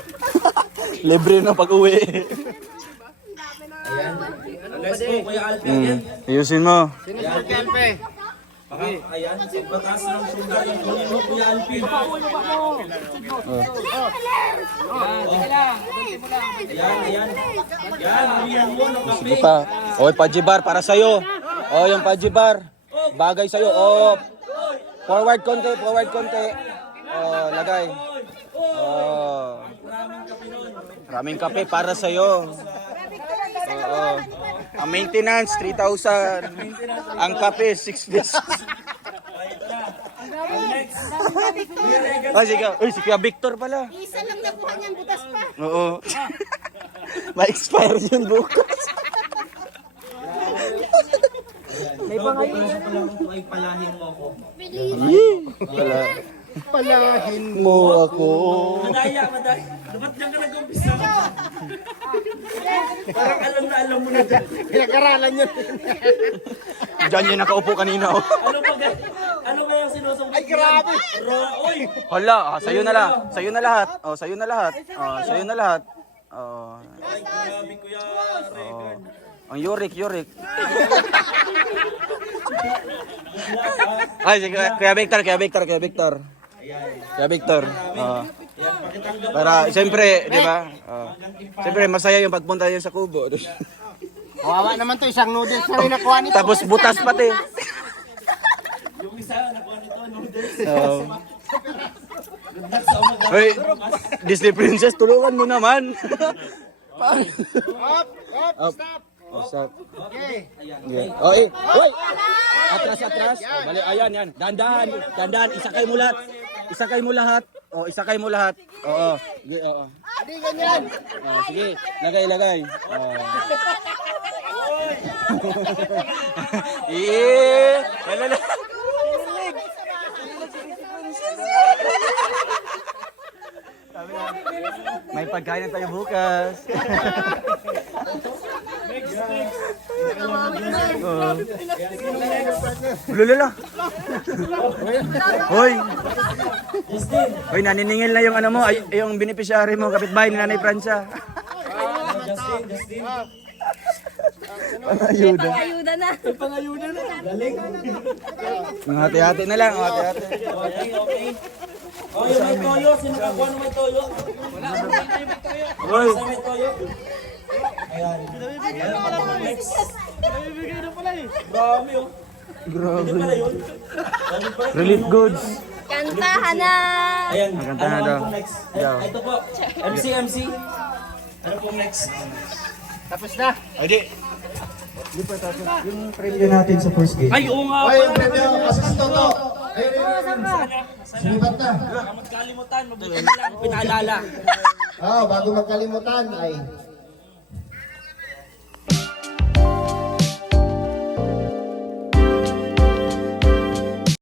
Libre na pag-uwi. Let's go, Kuya Alvin. Ayusin mo. Ayan, batas ng sugar yung kunin mo, Kuya Alvin. Ayan. Yan mo ng kape. Sige pa. Okay, pajibar para sa'yo. Oh, yung pajibar. Bagay sa'yo. Oh, forward konti. Oh, lagay. Oh. Maraming kape para sa'yo. Oo. Ang maintenance, 3,000. Ang kape, 6 pesos. Oh, sige. Uy, si Kuya Victor pala. Isa lang nakuha niyang butas pa. Oo. Ma-expire yun bukas. May pangayon. Palahin mo ako. Madaya. Dapat dyan ka nag-umpisa. Parang alam mo na dyan. Pinag-aralan yun. Diyan yun nakaupo kanina. Oh. Ano ba yung sinusumbong? Ay, grabe! Uy! Hala, sa'yo na lahat. Sa'yo na lahat. Oh, sa'yo na lahat. Oh, sa'yo na lahat. Oh. Ay, grabe kuya. Oh. Ang yurik. Ay, sige, Kuya Victor. Oh. Para, siyempre, di ba? Oh. Siyempre, masaya yung pagpunta niya sa Kubo. Kawawa naman to, isang noodles na rin nakuha nito. Tapos butas pati. Yung isa, nakuha nito, noodles. Oh. Hoy, Disney Princess, tulungan mo naman. Stop. Oh, stop. Okay. Okay. Hoy. Atras. Oh, bali, ayan. Dandan, isakay mo lahat. Oh, isakay mo lahat. Oo. Sige, oo. Hindi ganyan. Oh, sige, lagay. Oh. Lala. May pagkain na tayo bukas. Lulala. Hoy, naniningil na yung ano mo, yung beneficiary mo, kapitbahay ni Nanay Francia. Justin. Pangayuda. Pangayuda na. Ang hati-hati na lang, hati-hati. Okay. Oh, yung may toyo. Sino kakuha ng may toyo? Wala. Hoy. Sa may toyo. Ayan. Next. Nabibigay na pala eh. Grabe oh. Hindi pala yun. Relief goods. Kantahan na. Ayan. Kantahan Ano daw. pong next? Ito po. MC. Ano pong next? Tapos na. Yung premyo natin sa first game. Ay, oo nga. Ay, yung premyo, kasi si Toto. Sumibat na. Magkalimutan. Mag-ano lang. Pinaalala. Bago magkalimutan ay